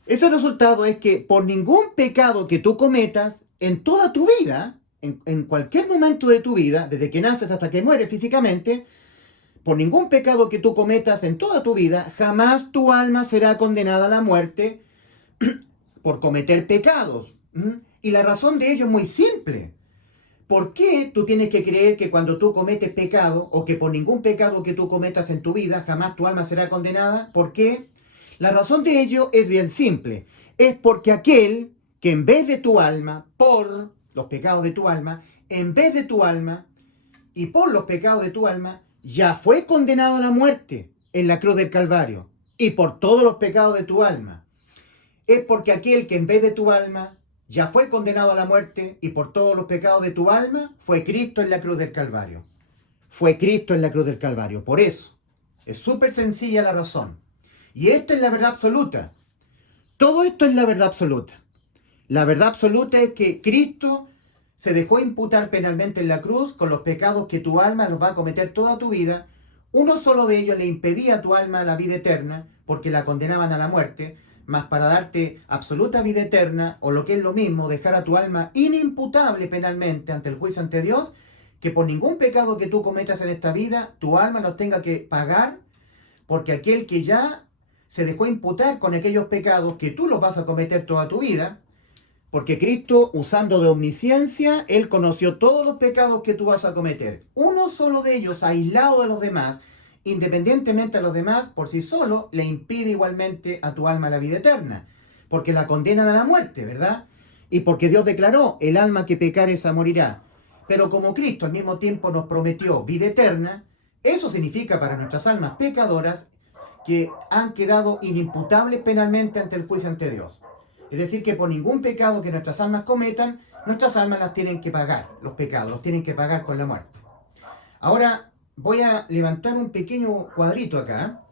Ese resultado es que por ningún pecado que tú cometas en toda tu vida, en cualquier momento de tu vida, desde que naces hasta que mueres físicamente, por ningún pecado que tú cometas en toda tu vida, jamás tu alma será condenada a la muerte por cometer pecados. Y la razón de ello es muy simple. ¿Por qué tú tienes que creer que cuando tú cometes pecado, o que por ningún pecado que tú cometas en tu vida, jamás tu alma será condenada? ¿Por qué? La razón de ello es bien simple. Es porque aquel que en vez de tu alma, por los pecados de tu alma, en vez de tu alma y por los pecados de tu alma, ya fue condenado a la muerte en la cruz del Calvario y por todos los pecados de tu alma. Es porque aquel que en vez de tu alma ya fue condenado a la muerte y por todos los pecados de tu alma, fue Cristo en la cruz del Calvario. Fue Cristo en la cruz del Calvario. Por eso, es súper sencilla la razón. Y esta es la verdad absoluta. Todo esto es la verdad absoluta. La verdad absoluta es que Cristo se dejó imputar penalmente en la cruz con los pecados que tu alma los va a cometer toda tu vida. Uno solo de ellos le impedía a tu alma la vida eterna porque la condenaban a la muerte, mas para darte absoluta vida eterna, o lo que es lo mismo, dejar a tu alma inimputable penalmente ante el juicio ante Dios, que por ningún pecado que tú cometas en esta vida, tu alma los tenga que pagar, porque aquel que ya se dejó imputar con aquellos pecados que tú los vas a cometer toda tu vida, porque Cristo, usando de omnisciencia, Él conoció todos los pecados que tú vas a cometer. Uno solo de ellos, aislado de los demás, independientemente de los demás, por sí solo, le impide igualmente a tu alma la vida eterna. Porque la condenan a la muerte, ¿verdad? Y porque Dios declaró, el alma que pecare esa morirá. Pero como Cristo al mismo tiempo nos prometió vida eterna, eso significa para nuestras almas pecadoras que han quedado inimputables penalmente ante el juicio ante Dios. Es decir, que por ningún pecado que nuestras almas cometan, nuestras almas las tienen que pagar, los pecados, los tienen que pagar con la muerte. Ahora voy a levantar un pequeño cuadrito acá.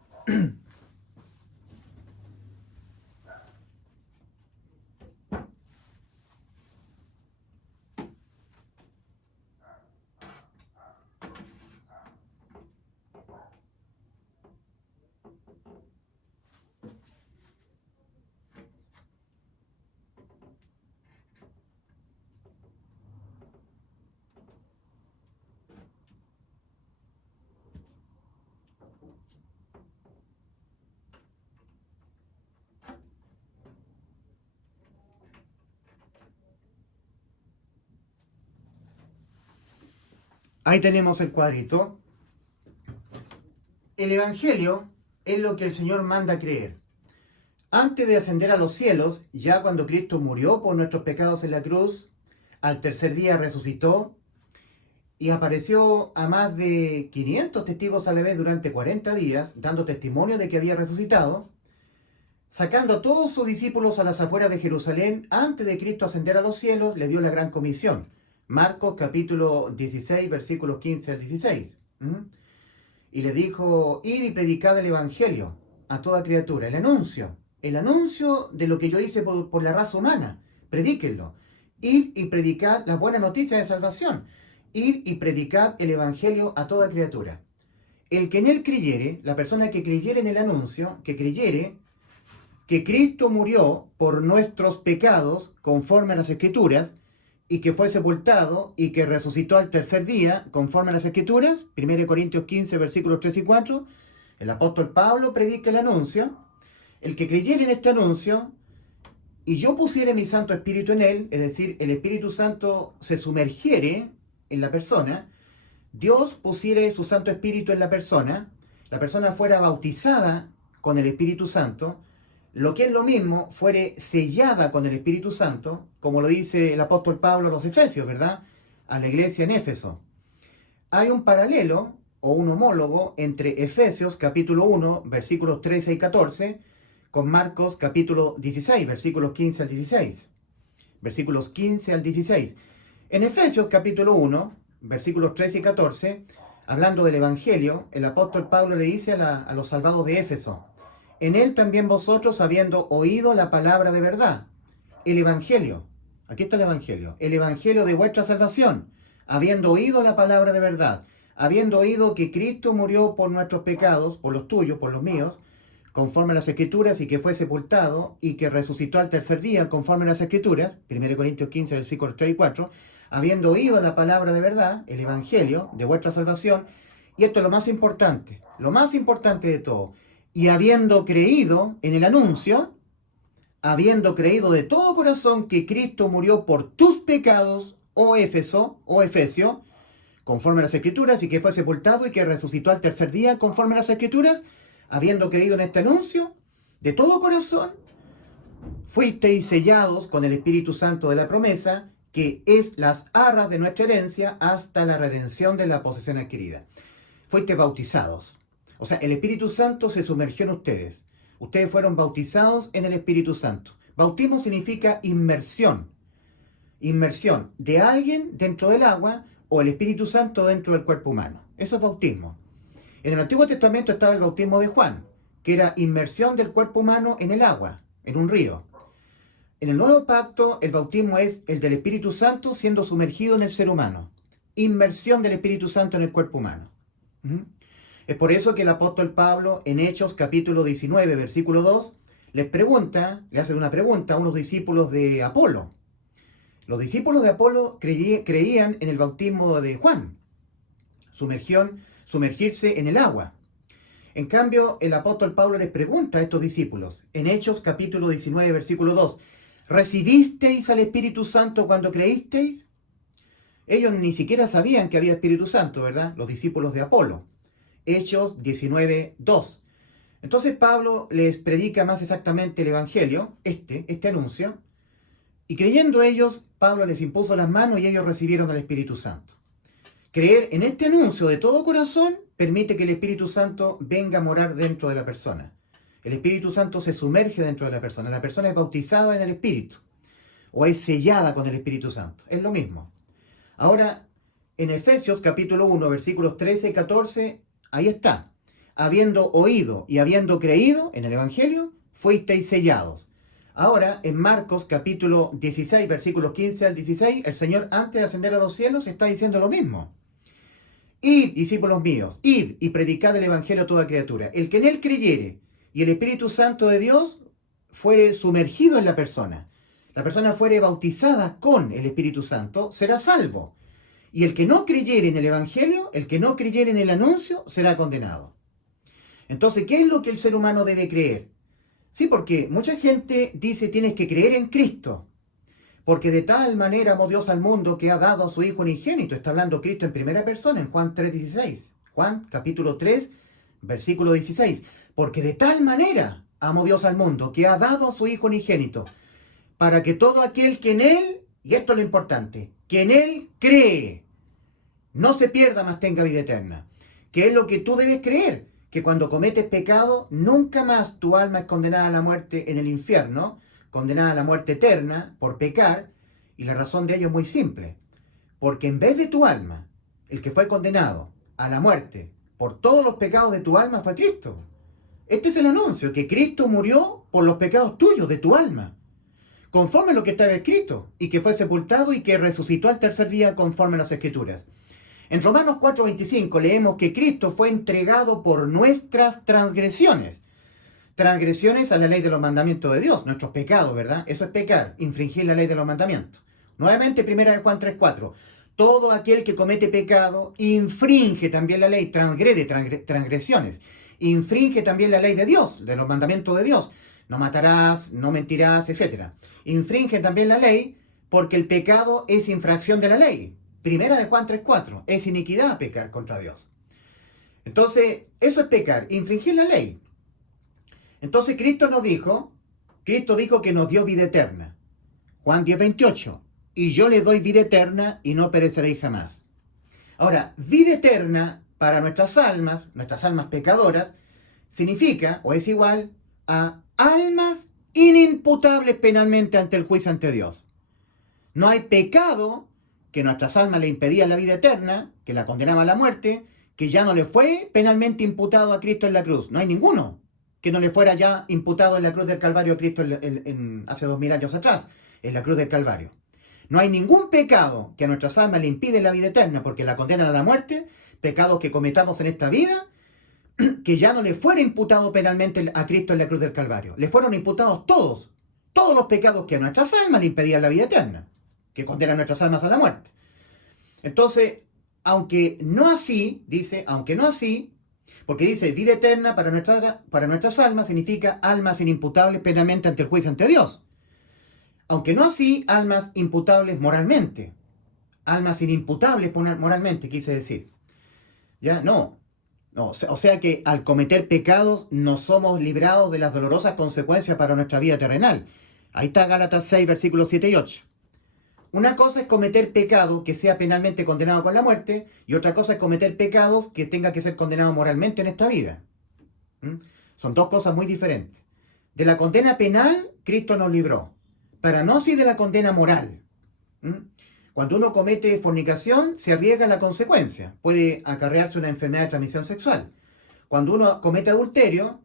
Ahí tenemos el cuadrito. El Evangelio es lo que el Señor manda a creer. Antes de ascender a los cielos, ya cuando Cristo murió por nuestros pecados en la cruz, al tercer día resucitó y apareció a más de 500 testigos a la vez durante 40 días, dando testimonio de que había resucitado, sacando a todos sus discípulos a las afueras de Jerusalén. Antes de Cristo ascender a los cielos, le dio la gran comisión. Marcos capítulo 16, versículos 15 al 16. Y le dijo: id y predicad el Evangelio a toda criatura. El anuncio de lo que yo hice por la raza humana. Predíquenlo. Id y predicad las buenas noticias de salvación. Id y predicad el Evangelio a toda criatura. El que en él creyere, la persona que creyere en el anuncio, que creyere que Cristo murió por nuestros pecados conforme a las Escrituras, y que fue sepultado y que resucitó al tercer día conforme a las Escrituras, 1 Corintios 15, versículos 3 y 4, el apóstol Pablo predica el anuncio. El que creyere en este anuncio, y yo pusiere mi Santo Espíritu en él, es decir, el Espíritu Santo se sumergiere en la persona, Dios pusiere su Santo Espíritu en la persona fuera bautizada con el Espíritu Santo, lo que es lo mismo, fuere sellada con el Espíritu Santo, como lo dice el apóstol Pablo a los Efesios, ¿verdad? A la iglesia en Éfeso. Hay un paralelo o un homólogo entre Efesios capítulo 1, versículos 13 y 14, con Marcos capítulo 16, versículos 15 al 16. Versículos 15 al 16. En Efesios capítulo 1, versículos 13 y 14, hablando del Evangelio, el apóstol Pablo le dice a los salvados de Éfeso: en él también vosotros, habiendo oído la palabra de verdad, el Evangelio, aquí está el Evangelio de vuestra salvación, habiendo oído la palabra de verdad, habiendo oído que Cristo murió por nuestros pecados, por los tuyos, por los míos, conforme a las Escrituras, y que fue sepultado, y que resucitó al tercer día, conforme a las Escrituras, 1 Corintios 15, versículos 3 y 4, habiendo oído la palabra de verdad, el Evangelio de vuestra salvación, y esto es lo más importante de todo, y habiendo creído en el anuncio, habiendo creído de todo corazón que Cristo murió por tus pecados, oh Éfeso, oh Efesio, conforme a las Escrituras, y que fue sepultado y que resucitó al tercer día, conforme a las Escrituras, habiendo creído en este anuncio, de todo corazón, fuisteis sellados con el Espíritu Santo de la promesa, que es las arras de nuestra herencia hasta la redención de la posesión adquirida. Fuisteis bautizados. O sea, el Espíritu Santo se sumergió en ustedes. Ustedes fueron bautizados en el Espíritu Santo. Bautismo significa inmersión. Inmersión de alguien dentro del agua o el Espíritu Santo dentro del cuerpo humano. Eso es bautismo. En el Antiguo Testamento estaba el bautismo de Juan, que era inmersión del cuerpo humano en el agua, en un río. En el Nuevo Pacto, el bautismo es el del Espíritu Santo siendo sumergido en el ser humano. Inmersión del Espíritu Santo en el cuerpo humano. Es por eso que el apóstol Pablo, en Hechos capítulo 19, versículo 2, le hace una pregunta a unos discípulos de Apolo. Los discípulos de Apolo creían en el bautismo de Juan, sumergirse en el agua. En cambio, el apóstol Pablo les pregunta a estos discípulos, en Hechos capítulo 19, versículo 2, ¿recibisteis al Espíritu Santo cuando creísteis? Ellos ni siquiera sabían que había Espíritu Santo, ¿verdad? Los discípulos de Apolo. Hechos 19, 2. Entonces Pablo les predica más exactamente el Evangelio, este anuncio, y creyendo ellos, Pablo les impuso las manos y ellos recibieron al Espíritu Santo. Creer en este anuncio de todo corazón permite que el Espíritu Santo venga a morar dentro de la persona. El Espíritu Santo se sumerge dentro de la persona es bautizada en el Espíritu, o es sellada con el Espíritu Santo. Es lo mismo. Ahora, en Efesios capítulo 1, versículos 13 y 14, ahí está. Habiendo oído y habiendo creído en el Evangelio, fuisteis sellados. Ahora, en Marcos capítulo 16, versículos 15 al 16, el Señor, antes de ascender a los cielos, está diciendo lo mismo. Id, discípulos míos, id y predicad el Evangelio a toda criatura. El que en él creyere y el Espíritu Santo de Dios fuere sumergido en la persona fuere bautizada con el Espíritu Santo, será salvo. Y el que no creyere en el Evangelio, el que no creyere en el anuncio, será condenado. Entonces, ¿qué es lo que el ser humano debe creer? Sí, porque mucha gente dice tienes que creer en Cristo. Porque de tal manera amó Dios al mundo que ha dado a su Hijo unigénito. Está hablando Cristo en primera persona en Juan 3:16. Juan capítulo 3, versículo 16. Porque de tal manera amó Dios al mundo que ha dado a su Hijo unigénito, para que todo aquel que en Él, y esto es lo importante, que en Él cree, no se pierda, mas tenga vida eterna. Que es lo que tú debes creer, que cuando cometes pecado, nunca más tu alma es condenada a la muerte en el infierno, condenada a la muerte eterna por pecar, y la razón de ello es muy simple. Porque en vez de tu alma, el que fue condenado a la muerte por todos los pecados de tu alma fue Cristo. Este es el anuncio, que Cristo murió por los pecados tuyos, de tu alma, conforme a lo que estaba escrito, y que fue sepultado y que resucitó al tercer día conforme a las Escrituras. En Romanos 4:25 leemos que Cristo fue entregado por nuestras transgresiones. Transgresiones a la ley de los mandamientos de Dios, nuestros pecados, ¿verdad? Eso es pecar, infringir la ley de los mandamientos. Nuevamente, 1 Juan 3:4. Todo aquel que comete pecado infringe también la ley, transgrede transgresiones. Infringe también la ley de Dios, de los mandamientos de Dios. No matarás, no mentirás, etc. Infringe también la ley porque el pecado es infracción de la ley. 1 Juan 3:4. Es iniquidad pecar contra Dios. Entonces, eso es pecar, infringir la ley. Entonces Cristo dijo que nos dio vida eterna. Juan 10:28. Y yo les doy vida eterna y no pereceréis jamás. Ahora, vida eterna para nuestras almas pecadoras, significa o es igual a almas inimputables penalmente ante el juicio ante Dios. No hay pecado que nuestras almas le impedían la vida eterna, que la condenaba a la muerte, que ya no le fue penalmente imputado a Cristo en la cruz. No hay ninguno que no le fuera ya imputado en la cruz del Calvario a Cristo hace 2000 años atrás, en la cruz del Calvario. No hay ningún pecado que a nuestras almas le impide la vida eterna, porque la condenan a la muerte, pecados que cometamos en esta vida, que ya no le fuera imputado penalmente a Cristo en la cruz del Calvario. Le fueron imputados todos los pecados que a nuestras almas le impedían la vida eterna, que condenan a nuestras almas a la muerte. Entonces, aunque no así, porque dice vida eterna para nuestras almas significa almas inimputables penalmente ante el juicio ante Dios. Aunque no así, almas imputables moralmente. Almas inimputables moralmente, quise decir. ¿Ya? No. O sea que al cometer pecados no somos librados de las dolorosas consecuencias para nuestra vida terrenal. Ahí está Gálatas 6, versículos 7 y 8. Una cosa es cometer pecado que sea penalmente condenado con la muerte, y otra cosa es cometer pecados que tenga que ser condenado moralmente en esta vida. Son dos cosas muy diferentes. De la condena penal, Cristo nos libró, pero no así de la condena moral. Cuando uno comete fornicación, se arriesga la consecuencia. Puede acarrearse una enfermedad de transmisión sexual. Cuando uno comete adulterio,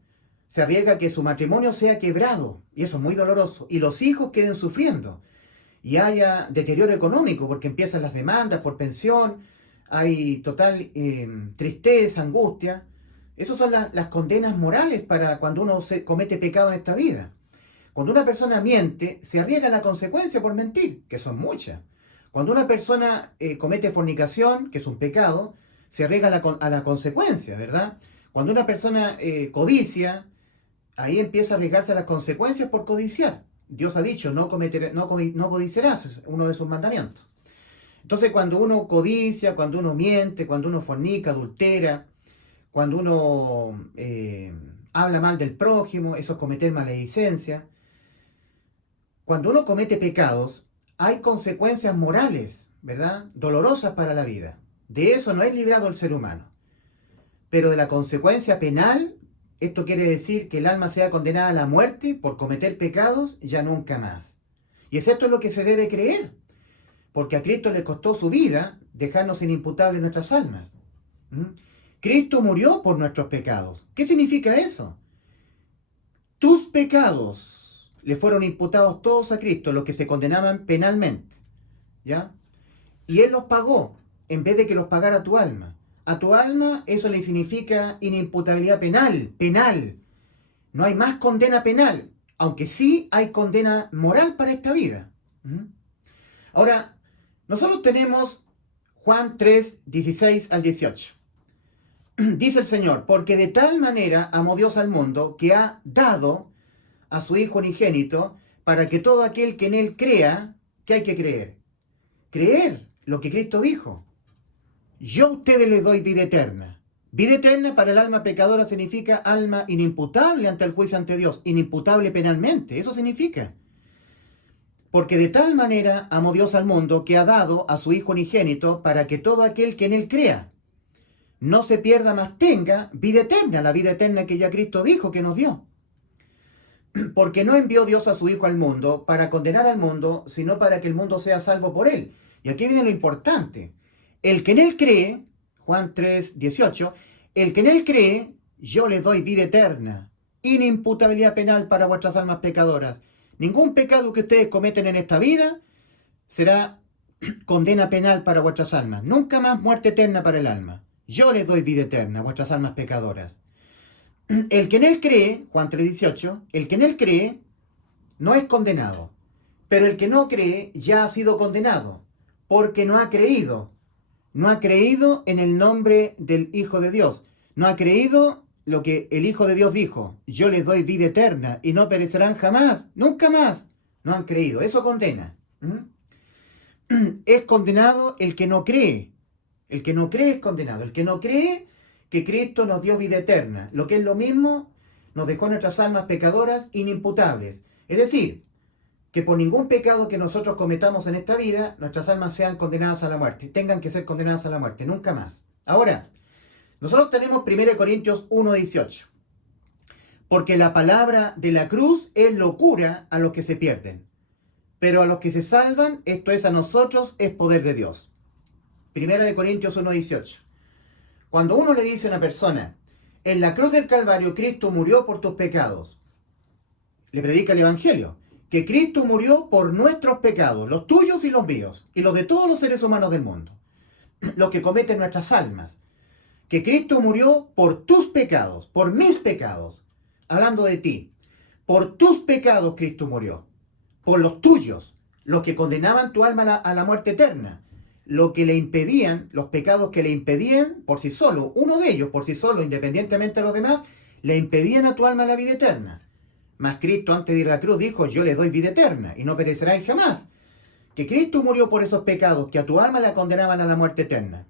se arriesga que su matrimonio sea quebrado, y eso es muy doloroso, y los hijos queden sufriendo, y haya deterioro económico, porque empiezan las demandas por pensión, hay total tristeza, angustia. Esas son las condenas morales para cuando uno comete pecado en esta vida. Cuando una persona miente, se arriesga la consecuencia por mentir, que son muchas. Cuando una persona comete fornicación, que es un pecado, se arriesga a la consecuencia, ¿verdad? Cuando una persona codicia, ahí empieza a arriesgarse a las consecuencias por codiciar. Dios ha dicho, no codiciarás, es uno de sus mandamientos. Entonces, cuando uno codicia, cuando uno miente, cuando uno fornica, adultera, cuando uno habla mal del prójimo, eso es cometer maledicencia. Cuando uno comete pecados, hay consecuencias morales, ¿verdad? Dolorosas para la vida. De eso no es librado el ser humano. Pero de la consecuencia penal, esto quiere decir que el alma sea condenada a la muerte por cometer pecados, ya nunca más. Y es esto lo que se debe creer, porque a Cristo le costó su vida dejarnos inimputables nuestras almas. Cristo murió por nuestros pecados. ¿Qué significa eso? Tus pecados le fueron imputados todos a Cristo, los que se condenaban penalmente, ¿ya? Y Él los pagó, en vez de que los pagara tu alma. A tu alma eso le significa inimputabilidad penal. No hay más condena penal, aunque sí hay condena moral para esta vida. Ahora, nosotros tenemos Juan 3, 16 al 18. Dice el Señor, porque de tal manera amó Dios al mundo que ha dado a su Hijo unigénito para que todo aquel que en Él crea ¿Qué hay que creer? Creer lo que Cristo dijo. Yo a ustedes les doy vida eterna. Vida eterna para el alma pecadora significa alma inimputable ante el juicio ante Dios, inimputable penalmente, eso significa. Porque de tal manera amó Dios al mundo que ha dado a su Hijo unigénito para que todo aquel que en Él crea no se pierda, mas tenga vida eterna, la vida eterna que ya Cristo dijo que nos dio. Porque no envió Dios a su Hijo al mundo para condenar al mundo, sino para que el mundo sea salvo por Él. Y aquí viene lo importante. El que en Él cree, Juan 3:18, el que en Él cree, yo le doy vida eterna, inimputabilidad penal para vuestras almas pecadoras. Ningún pecado que ustedes cometen en esta vida será condena penal para vuestras almas. Nunca más muerte eterna para el alma. Yo les doy vida eterna a vuestras almas pecadoras. El que en Él cree, Juan 3:18, el que en Él cree no es condenado, pero el que no cree ya ha sido condenado, porque no ha creído. No ha creído en el nombre del Hijo de Dios. No ha creído lo que el Hijo de Dios dijo. Yo les doy vida eterna y no perecerán jamás, nunca más. No han creído. Eso condena. Es condenado el que no cree. El que no cree es condenado. El que no cree que Cristo nos dio vida eterna. Lo que es lo mismo, nos dejó nuestras almas pecadoras inimputables. Es decir, que por ningún pecado que nosotros cometamos en esta vida, nuestras almas sean condenadas a la muerte, tengan que ser condenadas a la muerte, nunca más. Ahora, nosotros tenemos 1 Corintios 1:18. Porque la palabra de la cruz es locura a los que se pierden, pero a los que se salvan, esto es a nosotros, es poder de Dios. 1 Corintios 1:18. Cuando uno le dice a una persona, en la cruz del Calvario Cristo murió por tus pecados, le predica el Evangelio. Que Cristo murió por nuestros pecados, los tuyos y los míos, y los de todos los seres humanos del mundo, los que cometen nuestras almas. Que Cristo murió por tus pecados, por mis pecados, hablando de ti. Por tus pecados Cristo murió, por los tuyos, los que condenaban tu alma a la muerte eterna, lo que le impedían, los pecados que le impedían por sí solo, uno de ellos por sí solo, independientemente de los demás, le impedían a tu alma la vida eterna. Mas Cristo antes de ir a la cruz dijo, yo les doy vida eterna y no perecerán jamás. Que Cristo murió por esos pecados que a tu alma la condenaban a la muerte eterna.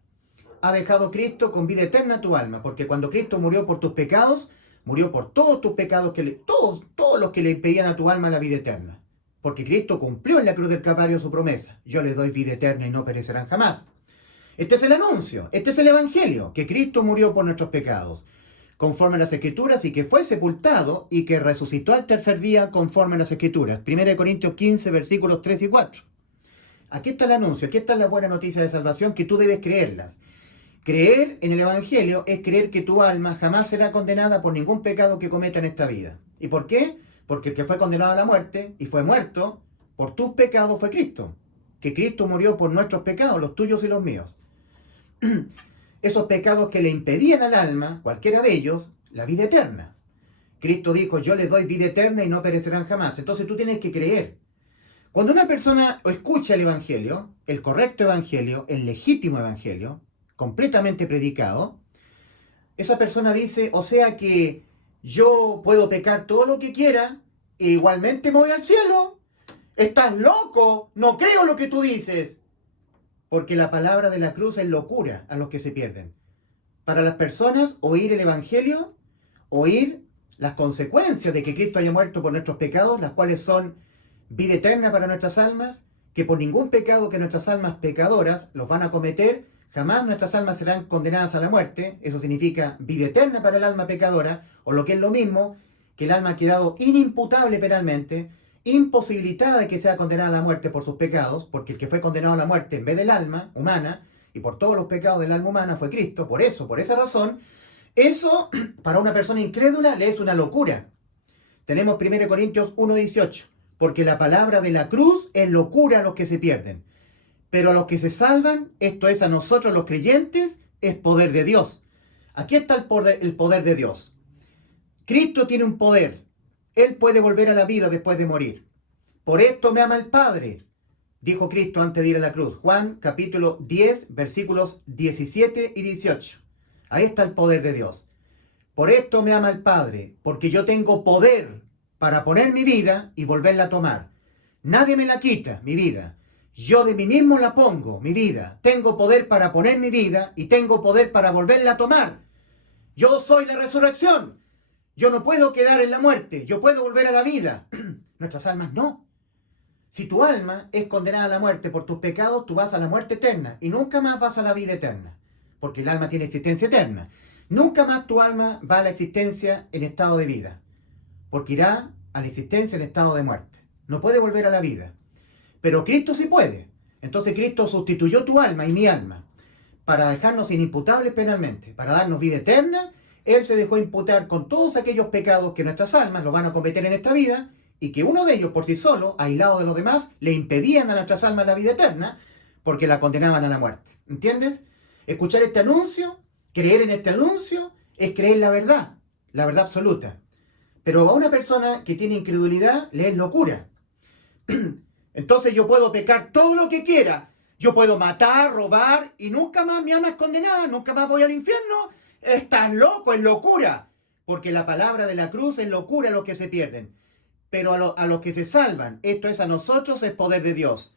Ha dejado Cristo con vida eterna a tu alma, porque cuando Cristo murió por tus pecados, murió por todos tus pecados, todos los que le impedían a tu alma la vida eterna. Porque Cristo cumplió en la cruz del Calvario su promesa. Yo les doy vida eterna y no perecerán jamás. Este es el anuncio, este es el Evangelio, que Cristo murió por nuestros pecados, conforme a las Escrituras, y que fue sepultado y que resucitó al tercer día conforme a las Escrituras. 1 Corintios 15, versículos 3 y 4. Aquí está el anuncio, aquí está la buena noticia de salvación que tú debes creerlas. Creer en el Evangelio es creer que tu alma jamás será condenada por ningún pecado que cometa en esta vida. ¿Y por qué? Porque el que fue condenado a la muerte y fue muerto por tus pecados fue Cristo. Que Cristo murió por nuestros pecados, los tuyos y los míos. Esos pecados que le impedían al alma, cualquiera de ellos, la vida eterna. Cristo dijo, yo les doy vida eterna y no perecerán jamás. Entonces tú tienes que creer. Cuando una persona escucha el Evangelio, el correcto Evangelio, el legítimo Evangelio, completamente predicado, esa persona dice, o sea que yo puedo pecar todo lo que quiera e igualmente me voy al cielo. ¡Estás loco! No creo lo que tú dices. Porque la palabra de la cruz es locura a los que se pierden. Para las personas, oír el Evangelio, oír las consecuencias de que Cristo haya muerto por nuestros pecados, las cuales son vida eterna para nuestras almas, que por ningún pecado que nuestras almas pecadoras los van a cometer, jamás nuestras almas serán condenadas a la muerte. Eso significa vida eterna para el alma pecadora, o lo que es lo mismo, que el alma ha quedado inimputable penalmente, imposibilitada de que sea condenada a la muerte por sus pecados, porque el que fue condenado a la muerte en vez del alma humana, y por todos los pecados del alma humana fue Cristo. Por eso, por esa razón, eso para una persona incrédula le es una locura. Tenemos 1 Corintios 1:18, porque la palabra de la cruz es locura a los que se pierden, pero a los que se salvan, esto es a nosotros los creyentes, es poder de Dios. Aquí está el poder de Dios. Cristo tiene un poder. Él puede volver a la vida después de morir. Por esto me ama el Padre, dijo Cristo antes de ir a la cruz. Juan capítulo 10, versículos 17 y 18. Ahí está el poder de Dios. Por esto me ama el Padre, porque yo tengo poder para poner mi vida y volverla a tomar. Nadie me la quita, mi vida, Yo de mí mismo la pongo, mi vida. Tengo poder para poner mi vida y tengo poder para volverla a tomar. Yo soy la resurrección. Yo no puedo quedar en la muerte. Yo puedo volver a la vida. Nuestras almas no. Si tu alma es condenada a la muerte por tus pecados, tú vas a la muerte eterna y nunca más vas a la vida eterna. Porque el alma tiene existencia eterna. Nunca más tu alma va a la existencia en estado de vida. Porque irá a la existencia en estado de muerte. No puede volver a la vida. Pero Cristo sí puede. Entonces Cristo sustituyó tu alma y mi alma para dejarnos inimputables penalmente, para darnos vida eterna. Él se dejó imputar con todos aquellos pecados que nuestras almas lo van a cometer en esta vida y que uno de ellos por sí solo, aislado de los demás, le impedían a nuestras almas la vida eterna porque la condenaban a la muerte. ¿Entiendes? Escuchar este anuncio, creer en este anuncio, es creer la verdad absoluta. Pero a una persona que tiene incredulidad le es locura. Entonces yo puedo pecar todo lo que quiera. Yo puedo matar, robar y nunca más mi alma es condenada, nunca más voy al infierno. Estás loco, es locura. Porque la palabra de la cruz es locura a los que se pierden. Pero a los que se salvan, esto es a nosotros, es poder de Dios.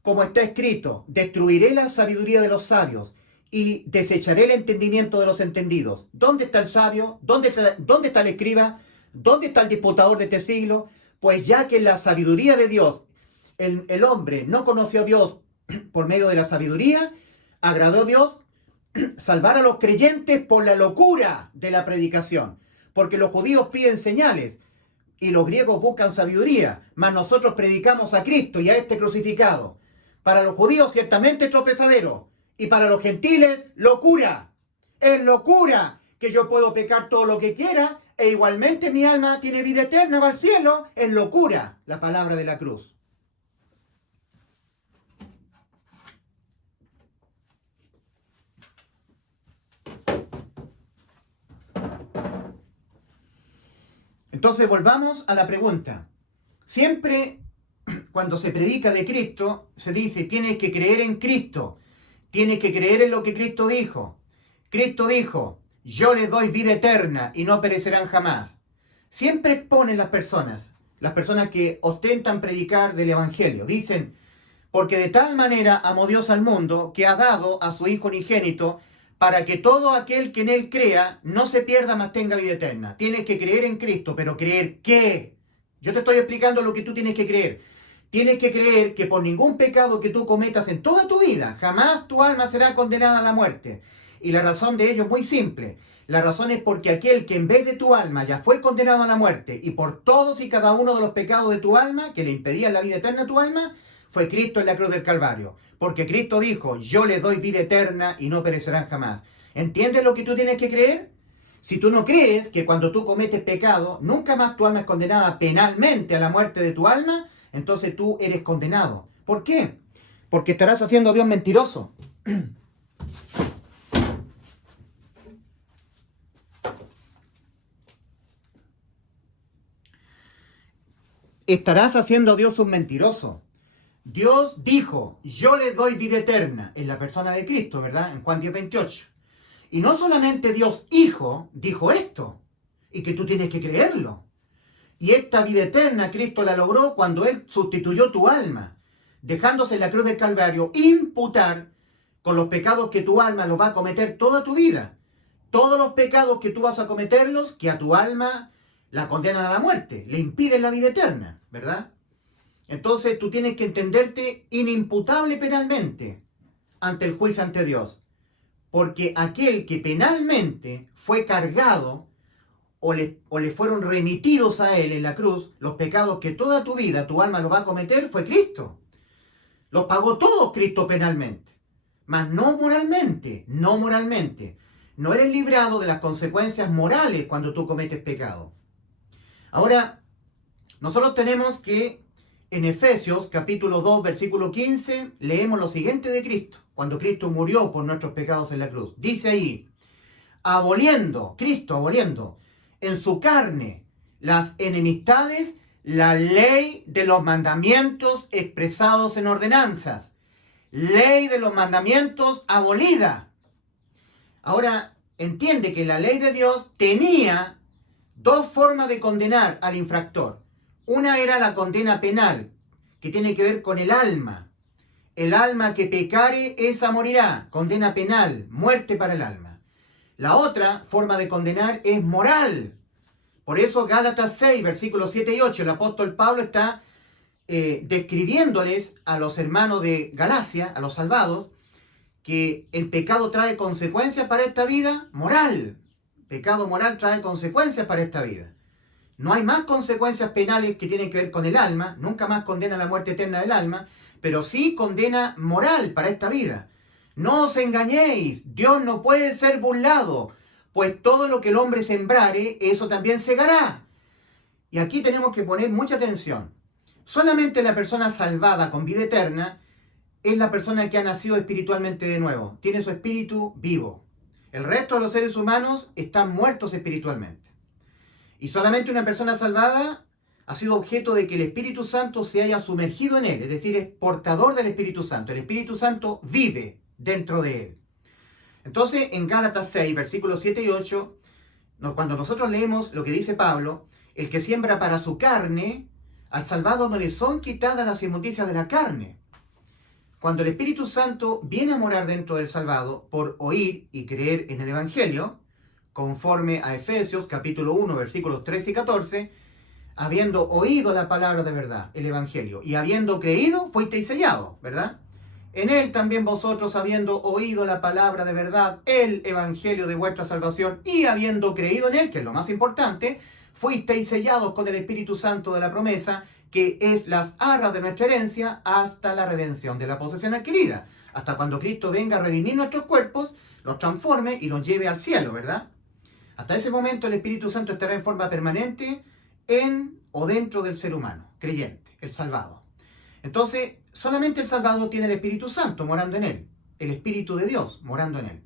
Como está escrito, destruiré la sabiduría de los sabios y desecharé el entendimiento de los entendidos. ¿Dónde está el sabio? ¿Dónde está el escriba? ¿Dónde está el disputador de este siglo? Pues ya que la sabiduría de Dios, el hombre no conoció a Dios por medio de la sabiduría, agradó a Dios salvar a los creyentes por la locura de la predicación. Porque los judíos piden señales y los griegos buscan sabiduría, mas nosotros predicamos a Cristo y a este crucificado. Para los judíos ciertamente tropezadero y para los gentiles locura. Es locura que yo puedo pecar todo lo que quiera e igualmente mi alma tiene vida eterna, va al cielo. Es locura la palabra de la cruz. Entonces volvamos a la pregunta. Siempre cuando se predica de Cristo, se dice, tienes que creer en Cristo, tienes que creer en lo que Cristo dijo. Cristo dijo, yo les doy vida eterna y no perecerán jamás. Siempre exponen las personas que ostentan predicar del Evangelio, dicen, porque de tal manera amó Dios al mundo que ha dado a su Hijo unigénito para que todo aquel que en Él crea no se pierda, mas tenga vida eterna. Tienes que creer en Cristo, pero ¿creer qué? Yo te estoy explicando lo que tú tienes que creer. Tienes que creer que por ningún pecado que tú cometas en toda tu vida, jamás tu alma será condenada a la muerte. Y la razón de ello es muy simple. La razón es porque aquel que en vez de tu alma ya fue condenado a la muerte y por todos y cada uno de los pecados de tu alma, que le impedían la vida eterna a tu alma, fue Cristo en la cruz del Calvario. Porque Cristo dijo, yo les doy vida eterna y no perecerán jamás. ¿Entiendes lo que tú tienes que creer? Si tú no crees que cuando tú cometes pecado, nunca más tu alma es condenada penalmente a la muerte de tu alma, entonces tú eres condenado. ¿Por qué? Porque estarás haciendo a Dios mentiroso. Estarás haciendo a Dios un mentiroso. Dios dijo, yo les doy vida eterna, en la persona de Cristo, ¿verdad? En Juan 10:28. Y no solamente Dios Hijo dijo esto, y que tú tienes que creerlo. Y esta vida eterna Cristo la logró cuando Él sustituyó tu alma, dejándose en la cruz del Calvario imputar con los pecados que tu alma los va a cometer toda tu vida. Todos los pecados que tú vas a cometerlos, que a tu alma la condenan a la muerte, le impiden la vida eterna, ¿verdad? Entonces tú tienes que entenderte inimputable penalmente ante el juicio ante Dios. Porque aquel que penalmente fue cargado o le fueron remitidos a él en la cruz, los pecados que toda tu vida tu alma los va a cometer, fue Cristo. Los pagó todos Cristo penalmente. Mas no moralmente, no moralmente. No eres librado de las consecuencias morales cuando tú cometes pecado. Ahora, nosotros tenemos que en Efesios capítulo 2 versículo 15 leemos lo siguiente de Cristo, cuando Cristo murió por nuestros pecados en la cruz. Dice ahí, Cristo aboliendo en su carne las enemistades, la ley de los mandamientos expresados en ordenanzas. Ley de los mandamientos abolida. Ahora, entiende que la ley de Dios tenía dos formas de condenar al infractor. Una era la condena penal, que tiene que ver con el alma. El alma que pecare, esa morirá. Condena penal, muerte para el alma. La otra forma de condenar es moral. Por eso Gálatas 6, versículos 7 y 8, el apóstol Pablo está describiéndoles a los hermanos de Galacia, a los salvados, que el pecado trae consecuencias para esta vida moral. Pecado moral trae consecuencias para esta vida. No hay más consecuencias penales que tienen que ver con el alma, nunca más condena la muerte eterna del alma, pero sí condena moral para esta vida. No os engañéis, Dios no puede ser burlado, pues todo lo que el hombre sembrare, eso también segará. Y aquí tenemos que poner mucha atención. Solamente la persona salvada con vida eterna es la persona que ha nacido espiritualmente de nuevo, tiene su espíritu vivo. El resto de los seres humanos están muertos espiritualmente. Y solamente una persona salvada ha sido objeto de que el Espíritu Santo se haya sumergido en él, es decir, es portador del Espíritu Santo. El Espíritu Santo vive dentro de él. Entonces, en Gálatas 6, versículos 7 y 8, cuando nosotros leemos lo que dice Pablo, el que siembra para su carne, al salvado no le son quitadas las inmundicias de la carne. Cuando el Espíritu Santo viene a morar dentro del salvado por oír y creer en el Evangelio, conforme a Efesios capítulo 1, versículos 13 y 14, habiendo oído la palabra de verdad, el Evangelio, y habiendo creído, fuisteis sellados, ¿verdad? En él también vosotros, habiendo oído la palabra de verdad, el Evangelio de vuestra salvación, y habiendo creído en él, que es lo más importante, fuisteis sellados con el Espíritu Santo de la promesa, que es las arras de nuestra herencia hasta la redención de la posesión adquirida, hasta cuando Cristo venga a redimir nuestros cuerpos, los transforme y los lleve al cielo, ¿verdad? Hasta ese momento el Espíritu Santo estará en forma permanente en o dentro del ser humano, creyente, el salvado. Entonces, solamente el salvado tiene el Espíritu Santo morando en él, el Espíritu de Dios morando en él.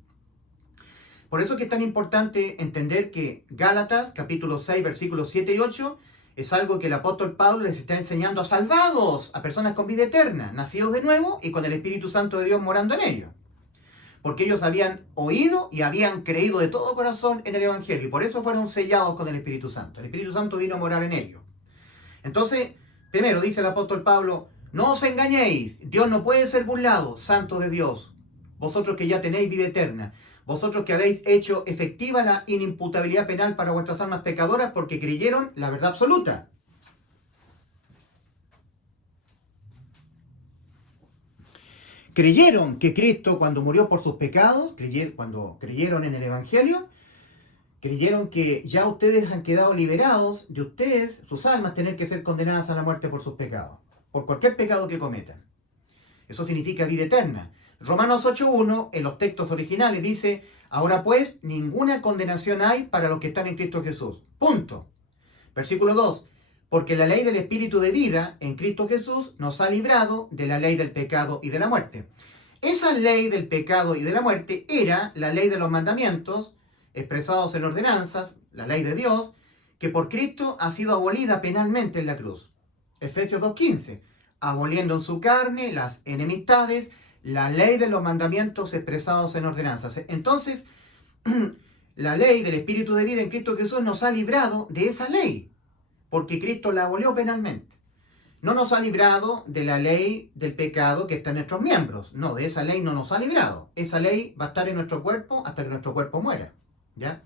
Por eso es que es tan importante entender que Gálatas, capítulo 6, versículos 7 y 8, es algo que el apóstol Pablo les está enseñando a salvados, a personas con vida eterna, nacidos de nuevo y con el Espíritu Santo de Dios morando en ellos. Porque ellos habían oído y habían creído de todo corazón en el Evangelio, y por eso fueron sellados con el Espíritu Santo. El Espíritu Santo vino a morar en ellos. Entonces, primero dice el apóstol Pablo, no os engañéis, Dios no puede ser burlado, santo de Dios, vosotros que ya tenéis vida eterna, vosotros que habéis hecho efectiva la inimputabilidad penal para vuestras almas pecadoras porque creyeron la verdad absoluta. Creyeron que Cristo, cuando murió por sus pecados, cuando creyeron en el Evangelio, creyeron que ya ustedes han quedado liberados de ustedes, sus almas, tener que ser condenadas a la muerte por sus pecados, por cualquier pecado que cometan. Eso significa vida eterna. Romanos 8.1, en los textos originales, dice, ahora pues, ninguna condenación hay para los que están en Cristo Jesús. Punto. Versículo 2, porque la ley del Espíritu de vida en Cristo Jesús nos ha librado de la ley del pecado y de la muerte. Esa ley del pecado y de la muerte era la ley de los mandamientos, expresados en ordenanzas, la ley de Dios, que por Cristo ha sido abolida penalmente en la cruz. Efesios 2.15, aboliendo en su carne las enemistades, la ley de los mandamientos expresados en ordenanzas. Entonces, la ley del Espíritu de vida en Cristo Jesús nos ha librado de esa ley, porque Cristo la abolió penalmente. No nos ha librado de la ley del pecado que está en nuestros miembros. No, de esa ley no nos ha librado. Esa ley va a estar en nuestro cuerpo hasta que nuestro cuerpo muera. ¿Ya?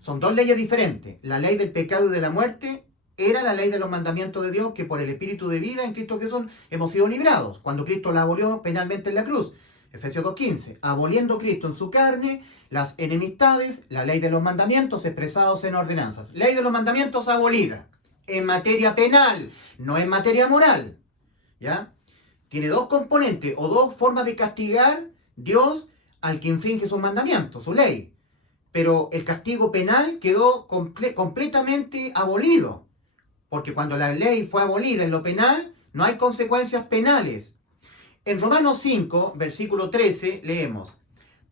Son dos leyes diferentes. La ley del pecado y de la muerte era la ley de los mandamientos de Dios, que por el Espíritu de vida en Cristo Jesús hemos sido librados, cuando Cristo la abolió penalmente en la cruz. Efesios 2.15, aboliendo Cristo en su carne las enemistades, la ley de los mandamientos expresados en ordenanzas. Ley de los mandamientos abolida en materia penal, no en materia moral. ¿Ya? Tiene dos componentes o dos formas de castigar Dios al que infringe sus mandamientos, su ley. Pero el castigo penal quedó completamente abolido. Porque cuando la ley fue abolida en lo penal, no hay consecuencias penales. En Romanos 5, versículo 13, leemos,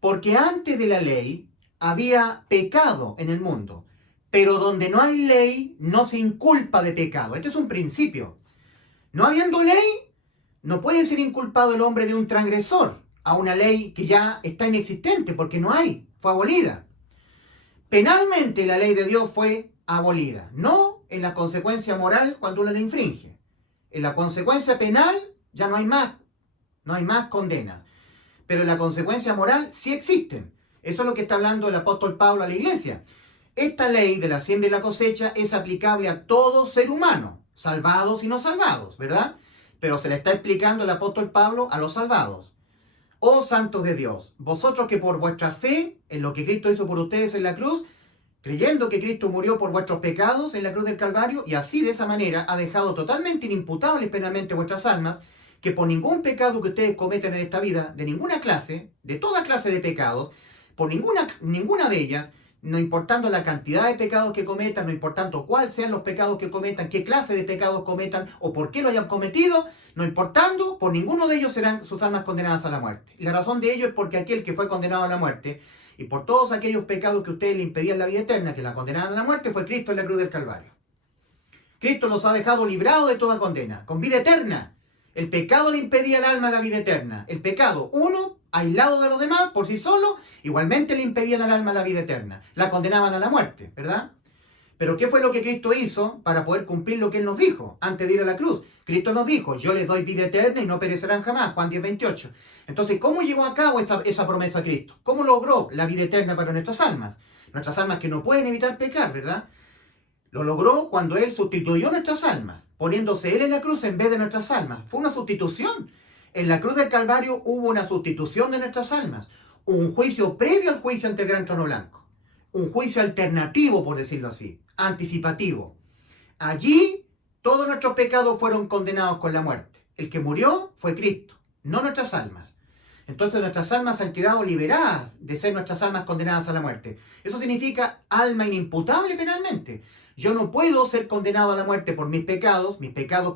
porque antes de la ley había pecado en el mundo, pero donde no hay ley no se inculpa de pecado. Este es un principio. No habiendo ley, no puede ser inculpado el hombre de un transgresor a una ley que ya está inexistente, porque no hay, fue abolida. Penalmente la ley de Dios fue abolida, no en la consecuencia moral cuando uno la infringe. En la consecuencia penal ya no hay más no hay más condenas. Pero la consecuencia moral sí existen. Eso es lo que está hablando el apóstol Pablo a la iglesia. Esta ley de la siembra y la cosecha es aplicable a todo ser humano, salvados y no salvados, ¿verdad? Pero se le está explicando el apóstol Pablo a los salvados. Oh santos de Dios, vosotros que por vuestra fe en lo que Cristo hizo por ustedes en la cruz, creyendo que Cristo murió por vuestros pecados en la cruz del Calvario, y así de esa manera ha dejado totalmente inimputables penalmente vuestras almas, que por ningún pecado que ustedes cometen en esta vida, de ninguna clase, de toda clase de pecados, por ninguna de ellas, no importando la cantidad de pecados que cometan, no importando cuáles sean los pecados que cometan, qué clase de pecados cometan o por qué lo hayan cometido, no importando, por ninguno de ellos serán sus almas condenadas a la muerte. Y la razón de ello es porque aquel que fue condenado a la muerte, y por todos aquellos pecados que ustedes le impedían la vida eterna, que la condenaban a la muerte, fue Cristo en la cruz del Calvario. Cristo los ha dejado librados de toda condena, con vida eterna. El pecado le impedía al alma la vida eterna. El pecado, uno, aislado de los demás, por sí solo, igualmente le impedían al alma la vida eterna. La condenaban a la muerte, ¿verdad? Pero ¿qué fue lo que Cristo hizo para poder cumplir lo que Él nos dijo antes de ir a la cruz? Cristo nos dijo, yo les doy vida eterna y no perecerán jamás, Juan 10:28. Entonces, ¿cómo llevó a cabo esa promesa Cristo? ¿Cómo logró la vida eterna para nuestras almas? Nuestras almas que no pueden evitar pecar, ¿verdad? Lo logró cuando Él sustituyó nuestras almas, poniéndose Él en la cruz en vez de nuestras almas. Fue una sustitución. En la cruz del Calvario hubo una sustitución de nuestras almas. Un juicio previo al juicio ante el gran trono blanco. Un juicio alternativo, por decirlo así, anticipativo. Allí todos nuestros pecados fueron condenados con la muerte. El que murió fue Cristo, no nuestras almas. Entonces nuestras almas han quedado liberadas de ser nuestras almas condenadas a la muerte. Eso significa alma inimputable penalmente. Yo no puedo ser condenado a la muerte por mis pecados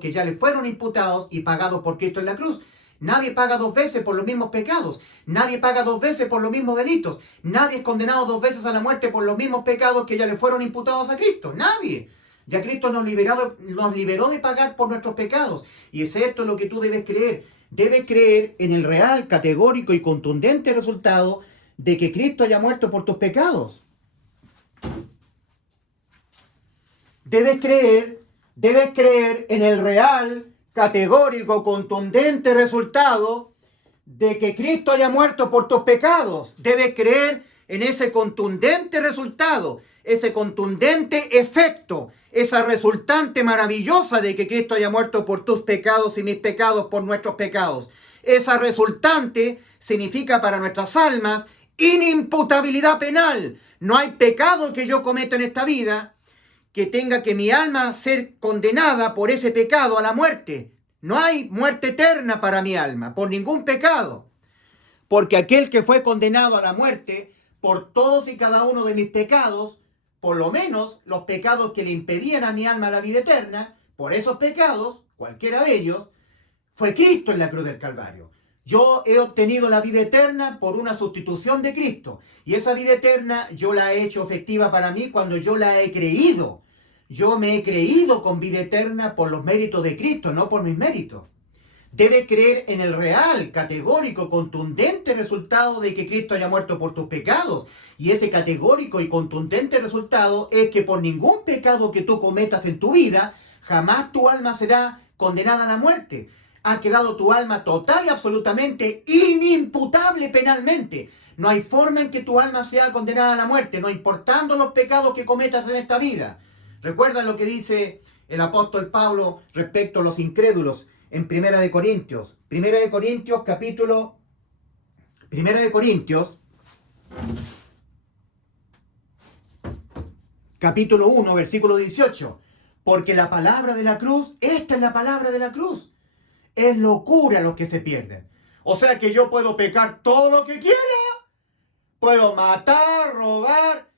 que ya le fueron imputados y pagados por Cristo en la cruz. Nadie paga dos veces por los mismos pecados. Nadie paga dos veces por los mismos delitos. Nadie es condenado dos veces a la muerte por los mismos pecados que ya le fueron imputados a Cristo. Nadie. Ya Cristo nos liberó de pagar por nuestros pecados. Y es esto lo que tú debes creer. Debes creer en el real, categórico y contundente resultado de que Cristo haya muerto por tus pecados. Debes creer en el real, categórico, contundente resultado de que Cristo haya muerto por tus pecados. Debes creer en ese contundente resultado, ese contundente efecto, esa resultante maravillosa de que Cristo haya muerto por tus pecados y mis pecados por nuestros pecados. Esa resultante significa para nuestras almas inimputabilidad penal. No hay pecado que yo cometa en esta vida que tenga que mi alma ser condenada por ese pecado a la muerte. No hay muerte eterna para mi alma, por ningún pecado. Porque aquel que fue condenado a la muerte por todos y cada uno de mis pecados, por lo menos los pecados que le impedían a mi alma la vida eterna, por esos pecados, cualquiera de ellos, fue Cristo en la cruz del Calvario. Yo he obtenido la vida eterna por una sustitución de Cristo. Y esa vida eterna yo la he hecho efectiva para mí cuando yo la he creído. Yo me he creído con vida eterna por los méritos de Cristo, no por mis méritos. Debes creer en el real, categórico, contundente resultado de que Cristo haya muerto por tus pecados. Y ese categórico y contundente resultado es que por ningún pecado que tú cometas en tu vida, jamás tu alma será condenada a la muerte. Ha quedado tu alma total y absolutamente inimputable penalmente. No hay forma en que tu alma sea condenada a la muerte, no importando los pecados que cometas en esta vida. Recuerda lo que dice el apóstol Pablo respecto a los incrédulos en Primera de Corintios. Primera de Corintios, capítulo 1, versículo 18. Porque la palabra de la cruz, esta es la palabra de la cruz. Es locura los que se pierden. O sea que yo puedo pecar todo lo que quiera. Puedo matar, robar.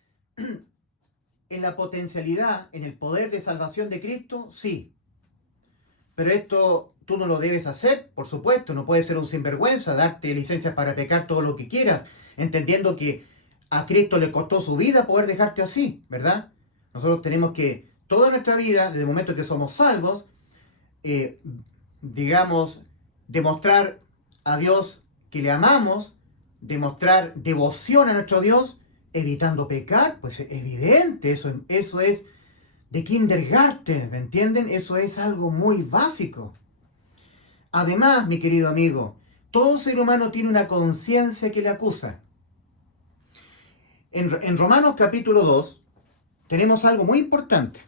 En la potencialidad, en el poder de salvación de Cristo, sí. Pero esto tú no lo debes hacer, por supuesto. No puedes ser un sinvergüenza, darte licencias para pecar todo lo que quieras, entendiendo que a Cristo le costó su vida poder dejarte así, ¿verdad? Nosotros tenemos que, toda nuestra vida, desde el momento que somos salvos, demostrar a Dios que le amamos, demostrar devoción a nuestro Dios, evitando pecar. Pues es evidente, eso es de kindergarten, ¿me entienden? Eso es algo muy básico. Además, mi querido amigo, Todo ser humano tiene una conciencia que le acusa. En Romanos capítulo 2 tenemos algo muy importante.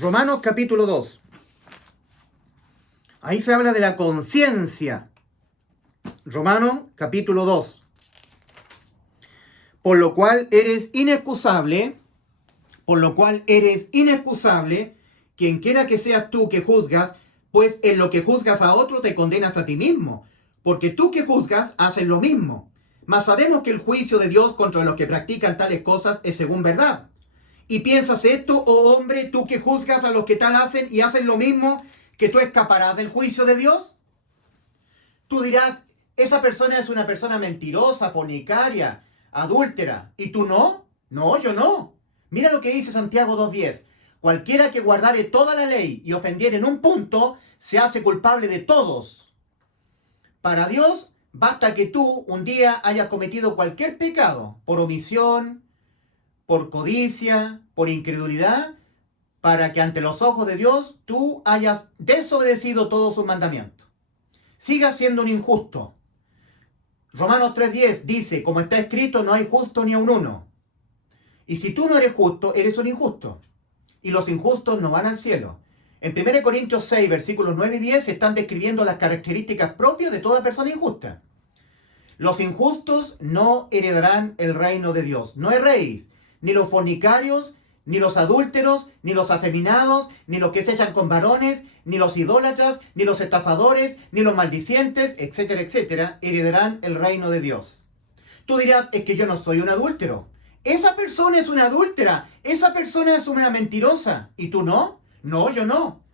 Romanos capítulo 2. Ahí se habla de la conciencia. Romanos capítulo 2. Por lo cual eres inexcusable, quien quiera que seas tú que juzgas, pues en lo que juzgas a otro te condenas a ti mismo, porque tú que juzgas haces lo mismo. Mas sabemos que el juicio de Dios contra los que practican tales cosas es según verdad. ¿Y piensas esto, oh hombre, tú que juzgas a los que tal hacen y hacen lo mismo, que tú escaparás del juicio de Dios? Tú dirás, esa persona es una persona mentirosa, fornicaria, adúltera. ¿Y tú no? No, yo no. Mira lo que dice Santiago 2:10. Cualquiera que guardare toda la ley y ofendiere en un punto, se hace culpable de todos. Para Dios, basta que tú un día hayas cometido cualquier pecado, por omisión, por codicia, por incredulidad, para que ante los ojos de Dios tú hayas desobedecido todos sus mandamientos. Sigas siendo un injusto. Romanos 3:10 dice, como está escrito, no hay justo ni aun uno. Y si tú no eres justo, eres un injusto. Y los injustos no van al cielo. En 1 Corintios 6, versículos 9 y 10, se están describiendo las características propias de toda persona injusta. Los injustos no heredarán el reino de Dios. No erréis, ni los fornicarios, ni los adúlteros, ni los afeminados, ni los que se echan con varones, ni los idólatras, ni los estafadores, ni los maldicientes, etcétera, etcétera, heredarán el reino de Dios. Tú dirás, es que yo no soy un adúltero. Esa persona es una adúltera, esa persona es una mentirosa. ¿Y tú no? No, yo no.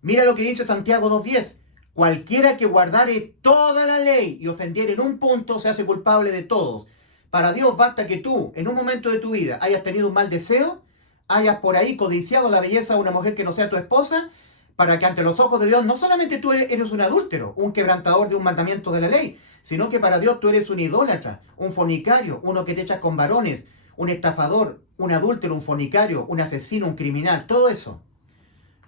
Mira lo que dice Santiago 2:10. Cualquiera que guardare toda la ley y ofendiere en un punto se hace culpable de todos. Para Dios basta que tú, en un momento de tu vida, hayas tenido un mal deseo, hayas por ahí codiciado la belleza de una mujer que no sea tu esposa, para que ante los ojos de Dios no solamente tú eres un adúltero, un quebrantador de un mandamiento de la ley, sino que para Dios tú eres un idólatra, un fornicario, uno que te echas con varones, un estafador, un adúltero, un fornicario, un asesino, un criminal, todo eso.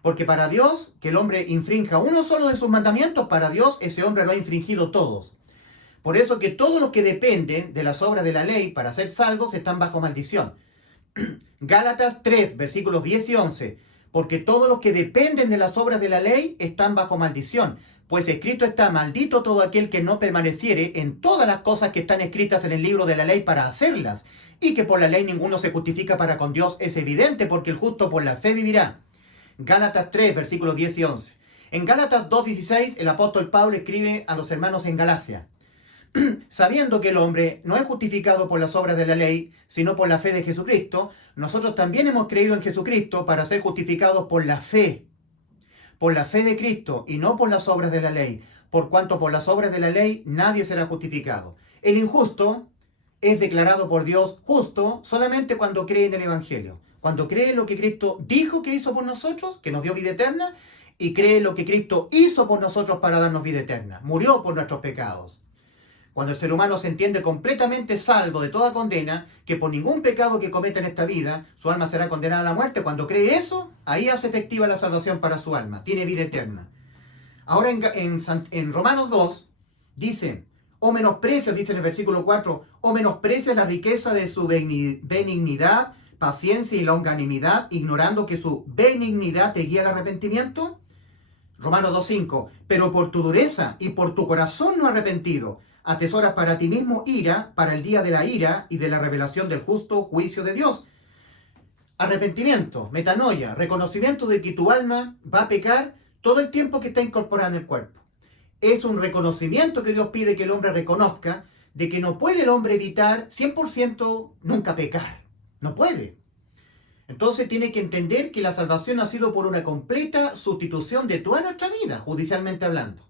Porque para Dios, que el hombre infrinja uno solo de sus mandamientos, para Dios ese hombre lo ha infringido todos. Por eso que todos los que dependen de las obras de la ley para ser salvos están bajo maldición. Gálatas 3, versículos 10 y 11. Porque todos los que dependen de las obras de la ley están bajo maldición. Pues escrito está, maldito todo aquel que no permaneciere en todas las cosas que están escritas en el libro de la ley para hacerlas. Y que por la ley ninguno se justifica para con Dios es evidente, porque el justo por la fe vivirá. Gálatas 3, versículos 10 y 11. En Gálatas 2:16, el apóstol Pablo escribe a los hermanos en Galacia. Sabiendo que el hombre no es justificado por las obras de la ley, sino por la fe de Jesucristo, nosotros también hemos creído en Jesucristo para ser justificados por la fe de Cristo y no por las obras de la ley, por cuanto por las obras de la ley nadie será justificado. El injusto es declarado por Dios justo solamente cuando cree en el Evangelio, cuando cree en lo que Cristo dijo que hizo por nosotros, que nos dio vida eterna, y cree en lo que Cristo hizo por nosotros para darnos vida eterna, murió por nuestros pecados. Cuando el ser humano se entiende completamente salvo de toda condena, que por ningún pecado que cometa en esta vida, su alma será condenada a la muerte, cuando cree eso, ahí hace efectiva la salvación para su alma, tiene vida eterna. Ahora en Romanos 2 dice, o menosprecias, dice en el versículo 4, o menosprecias la riqueza de su benignidad, paciencia y longanimidad, ignorando que su benignidad te guía al arrepentimiento. Romanos 2:5, pero por tu dureza y por tu corazón no arrepentido, atesoras para ti mismo ira para el día de la ira y de la revelación del justo juicio de Dios. Arrepentimiento, metanoia, reconocimiento de que tu alma va a pecar todo el tiempo que está incorporada en el cuerpo. Es un reconocimiento que Dios pide que el hombre reconozca de que no puede el hombre evitar 100% nunca pecar. No puede. Entonces tiene que entender que la salvación ha sido por una completa sustitución de toda nuestra vida, judicialmente hablando.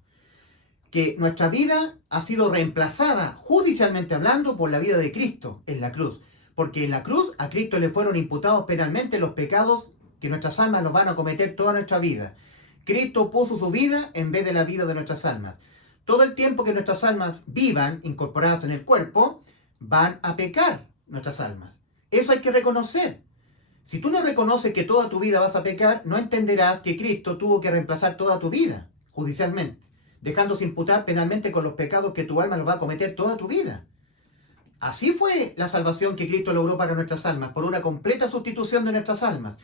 Que nuestra vida ha sido reemplazada, judicialmente hablando, por la vida de Cristo en la cruz. Porque en la cruz a Cristo le fueron imputados penalmente los pecados que nuestras almas nos van a cometer toda nuestra vida. Cristo puso su vida en vez de la vida de nuestras almas. Todo el tiempo que nuestras almas vivan, incorporadas en el cuerpo, van a pecar nuestras almas. Eso hay que reconocer. Si tú no reconoces que toda tu vida vas a pecar, no entenderás que Cristo tuvo que reemplazar toda tu vida, judicialmente, dejándose imputar penalmente con los pecados que tu alma los va a cometer toda tu vida. Así fue la salvación que Cristo logró para nuestras almas, por una completa sustitución de nuestras almas.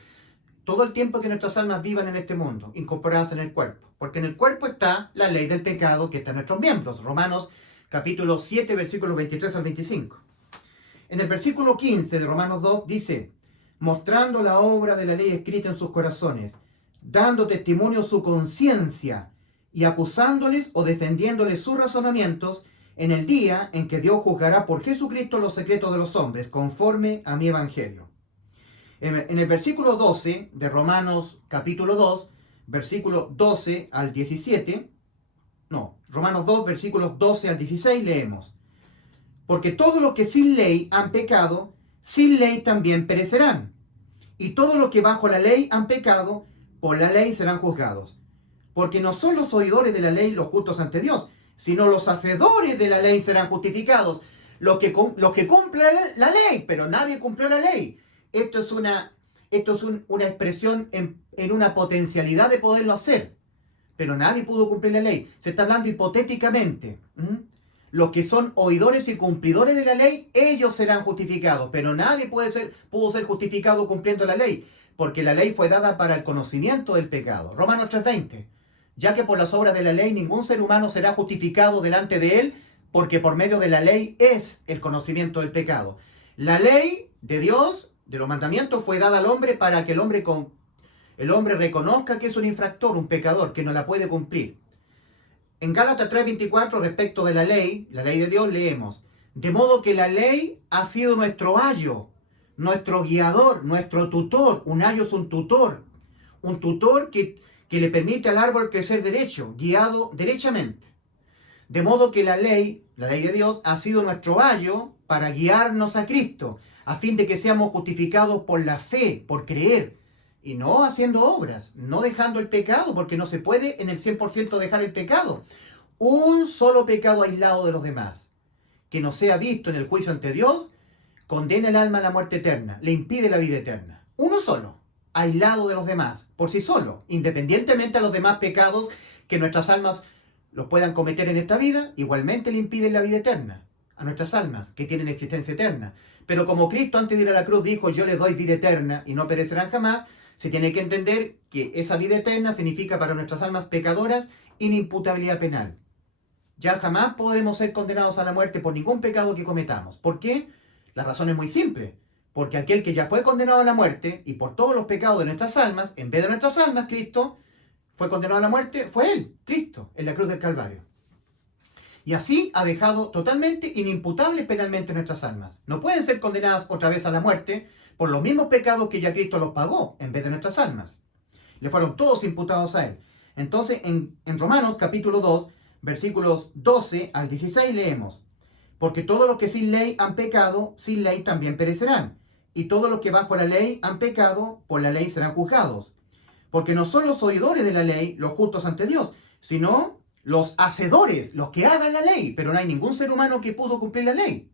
Todo el tiempo que nuestras almas vivan en este mundo, incorporadas en el cuerpo. Porque en el cuerpo está la ley del pecado que está en nuestros miembros. Romanos capítulo 7, versículos 23 al 25. En el versículo 15 de Romanos 2 dice, mostrando la obra de la ley escrita en sus corazones, dando testimonio su conciencia y acusándoles o defendiéndoles sus razonamientos en el día en que Dios juzgará por Jesucristo los secretos de los hombres, conforme a mi evangelio. En el versículo 12 de Romanos capítulo 2, versículo 12 al 17, Romanos 2, versículos 12 al 16 leemos, porque todos los que sin ley han pecado, sin ley también perecerán. Y todos los que bajo la ley han pecado, por la ley serán juzgados. Porque no son los oidores de la ley los justos ante Dios, sino los hacedores de la ley serán justificados. Los que cumplen la ley, pero nadie cumplió la ley. Esto es una expresión en una potencialidad de poderlo hacer, pero nadie pudo cumplir la ley. Se está hablando hipotéticamente. Los que son oidores y cumplidores de la ley, ellos serán justificados, pero nadie pudo ser justificado cumpliendo la ley, porque la ley fue dada para el conocimiento del pecado. Romanos 3:20, ya que por las obras de la ley ningún ser humano será justificado delante de él, porque por medio de la ley es el conocimiento del pecado. La ley de Dios, de los mandamientos, fue dada al hombre para que el hombre reconozca que es un infractor, un pecador, que no la puede cumplir. En Gálatas 3:24, respecto de la ley de Dios, leemos, de modo que la ley ha sido nuestro ayo, nuestro guiador, nuestro tutor. Un ayo es un tutor que le permite al árbol crecer derecho, guiado derechamente. De modo que la ley de Dios, ha sido nuestro ayo para guiarnos a Cristo, a fin de que seamos justificados por la fe, por creer, y no haciendo obras, no dejando el pecado, porque no se puede en el 100% dejar el pecado. Un solo pecado aislado de los demás, que no sea visto en el juicio ante Dios, condena el alma a la muerte eterna, le impide la vida eterna. Uno solo, aislado de los demás, por sí solo, independientemente a los demás pecados que nuestras almas los puedan cometer en esta vida, igualmente le impiden la vida eterna a nuestras almas, que tienen existencia eterna. Pero como Cristo antes de ir a la cruz dijo, yo les doy vida eterna y no perecerán jamás, se tiene que entender que esa vida eterna significa para nuestras almas pecadoras inimputabilidad penal. Ya jamás podremos ser condenados a la muerte por ningún pecado que cometamos. ¿Por qué? La razón es muy simple. Porque aquel que ya fue condenado a la muerte y por todos los pecados de nuestras almas, en vez de nuestras almas, Cristo fue condenado a la muerte, fue Él, Cristo, en la cruz del Calvario. Y así ha dejado totalmente inimputables penalmente nuestras almas. No pueden ser condenadas otra vez a la muerte por los mismos pecados que ya Cristo los pagó en vez de nuestras almas. Le fueron todos imputados a Él. Entonces, en Romanos capítulo 2, versículos 12 al 16 leemos, porque todos los que sin ley han pecado, sin ley también perecerán. Y todos los que bajo la ley han pecado, por la ley serán juzgados. Porque no son los oidores de la ley los justos ante Dios, sino los hacedores, los que hagan la ley. Pero no hay ningún ser humano que pudo cumplir la ley.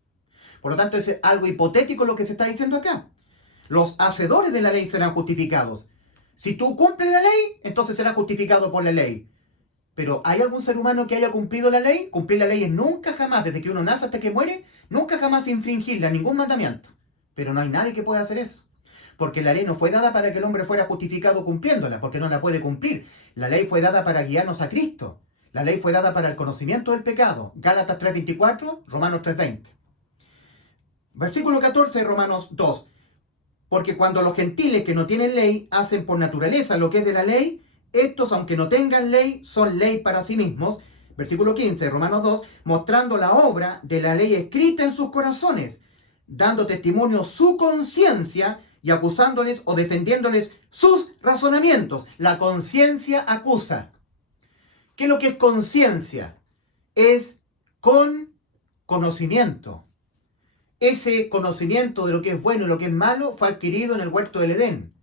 Por lo tanto, es algo hipotético lo que se está diciendo acá. Los hacedores de la ley serán justificados. Si tú cumples la ley, entonces serás justificado por la ley. Pero ¿hay algún ser humano que haya cumplido la ley? Cumplir la ley es nunca jamás, desde que uno nace hasta que muere, nunca jamás infringirla, ningún mandamiento. Pero no hay nadie que pueda hacer eso. Porque la ley no fue dada para que el hombre fuera justificado cumpliéndola, porque no la puede cumplir. La ley fue dada para guiarnos a Cristo. La ley fue dada para el conocimiento del pecado. Gálatas 3:24, Romanos 3:20. Versículo 14 de Romanos 2. Porque cuando los gentiles que no tienen ley hacen por naturaleza lo que es de la ley, estos, aunque no tengan ley, son ley para sí mismos. Versículo 15 de Romanos 2, mostrando la obra de la ley escrita en sus corazones, dando testimonio su conciencia y acusándoles o defendiéndoles sus razonamientos. La conciencia acusa. ¿Qué es lo que es conciencia? Es con conocimiento. Ese conocimiento de lo que es bueno y lo que es malo fue adquirido en el huerto del Edén.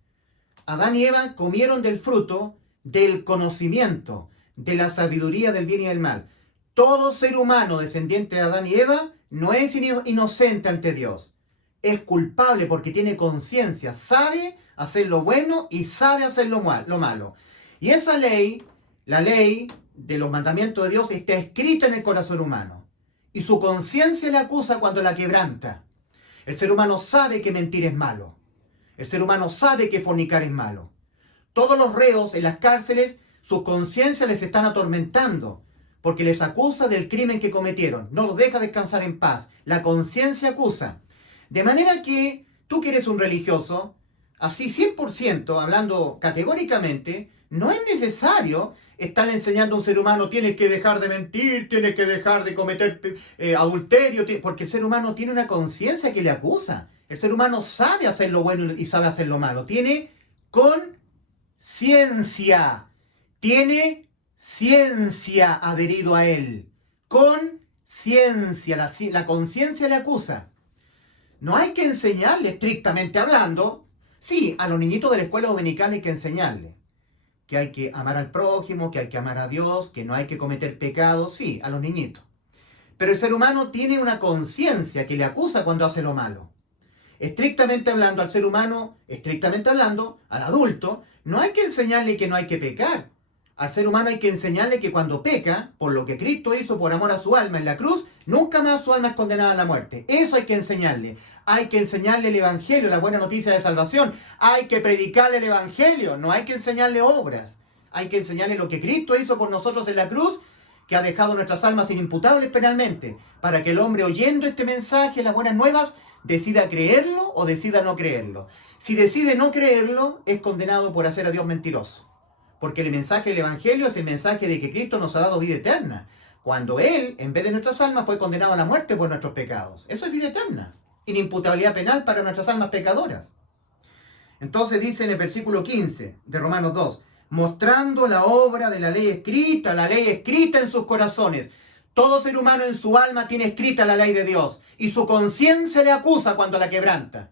Adán y Eva comieron del fruto del conocimiento, de la sabiduría del bien y del mal. Todo ser humano descendiente de Adán y Eva no es inocente ante Dios. Es culpable porque tiene conciencia, sabe hacer lo bueno y sabe hacer lo malo. Y esa ley, la ley de los mandamientos de Dios está escrita en el corazón humano. Y su conciencia le acusa cuando la quebranta. El ser humano sabe que mentir es malo. El ser humano sabe que fornicar es malo. Todos los reos en las cárceles, sus conciencias les están atormentando, porque les acusa del crimen que cometieron. No los deja descansar en paz. La conciencia acusa. De manera que tú que eres un religioso, así 100%, hablando categóricamente, no es necesario estarle enseñando a un ser humano, tienes que dejar de mentir, tienes que dejar de cometer adulterio, porque el ser humano tiene una conciencia que le acusa. El ser humano sabe hacer lo bueno y sabe hacer lo malo. Tiene conciencia. Tiene ciencia adherido a él. Conciencia. La conciencia le acusa. No hay que enseñarle estrictamente hablando. Sí, a los niñitos de la escuela dominical hay que enseñarle que hay que amar al prójimo, que hay que amar a Dios, que no hay que cometer pecados, sí, a los niñitos. Pero el ser humano tiene una conciencia que le acusa cuando hace lo malo. Estrictamente hablando al ser humano, estrictamente hablando al adulto, no hay que enseñarle que no hay que pecar. Al ser humano hay que enseñarle que cuando peca, por lo que Cristo hizo por amor a su alma en la cruz, nunca más su alma es condenada a la muerte. Eso hay que enseñarle. Hay que enseñarle el Evangelio, la buena noticia de salvación. Hay que predicarle el Evangelio. No hay que enseñarle obras. Hay que enseñarle lo que Cristo hizo por nosotros en la cruz, que ha dejado nuestras almas inimputables penalmente, para que el hombre oyendo este mensaje, las buenas nuevas, decida creerlo o decida no creerlo. Si decide no creerlo, es condenado por hacer a Dios mentiroso. Porque el mensaje del Evangelio es el mensaje de que Cristo nos ha dado vida eterna. Cuando Él, en vez de nuestras almas, fue condenado a la muerte por nuestros pecados. Eso es vida eterna. Inimputabilidad penal para nuestras almas pecadoras. Entonces dice en el versículo 15 de Romanos 2, mostrando la obra de la ley escrita en sus corazones. Todo ser humano en su alma tiene escrita la ley de Dios. Y su conciencia le acusa cuando la quebranta.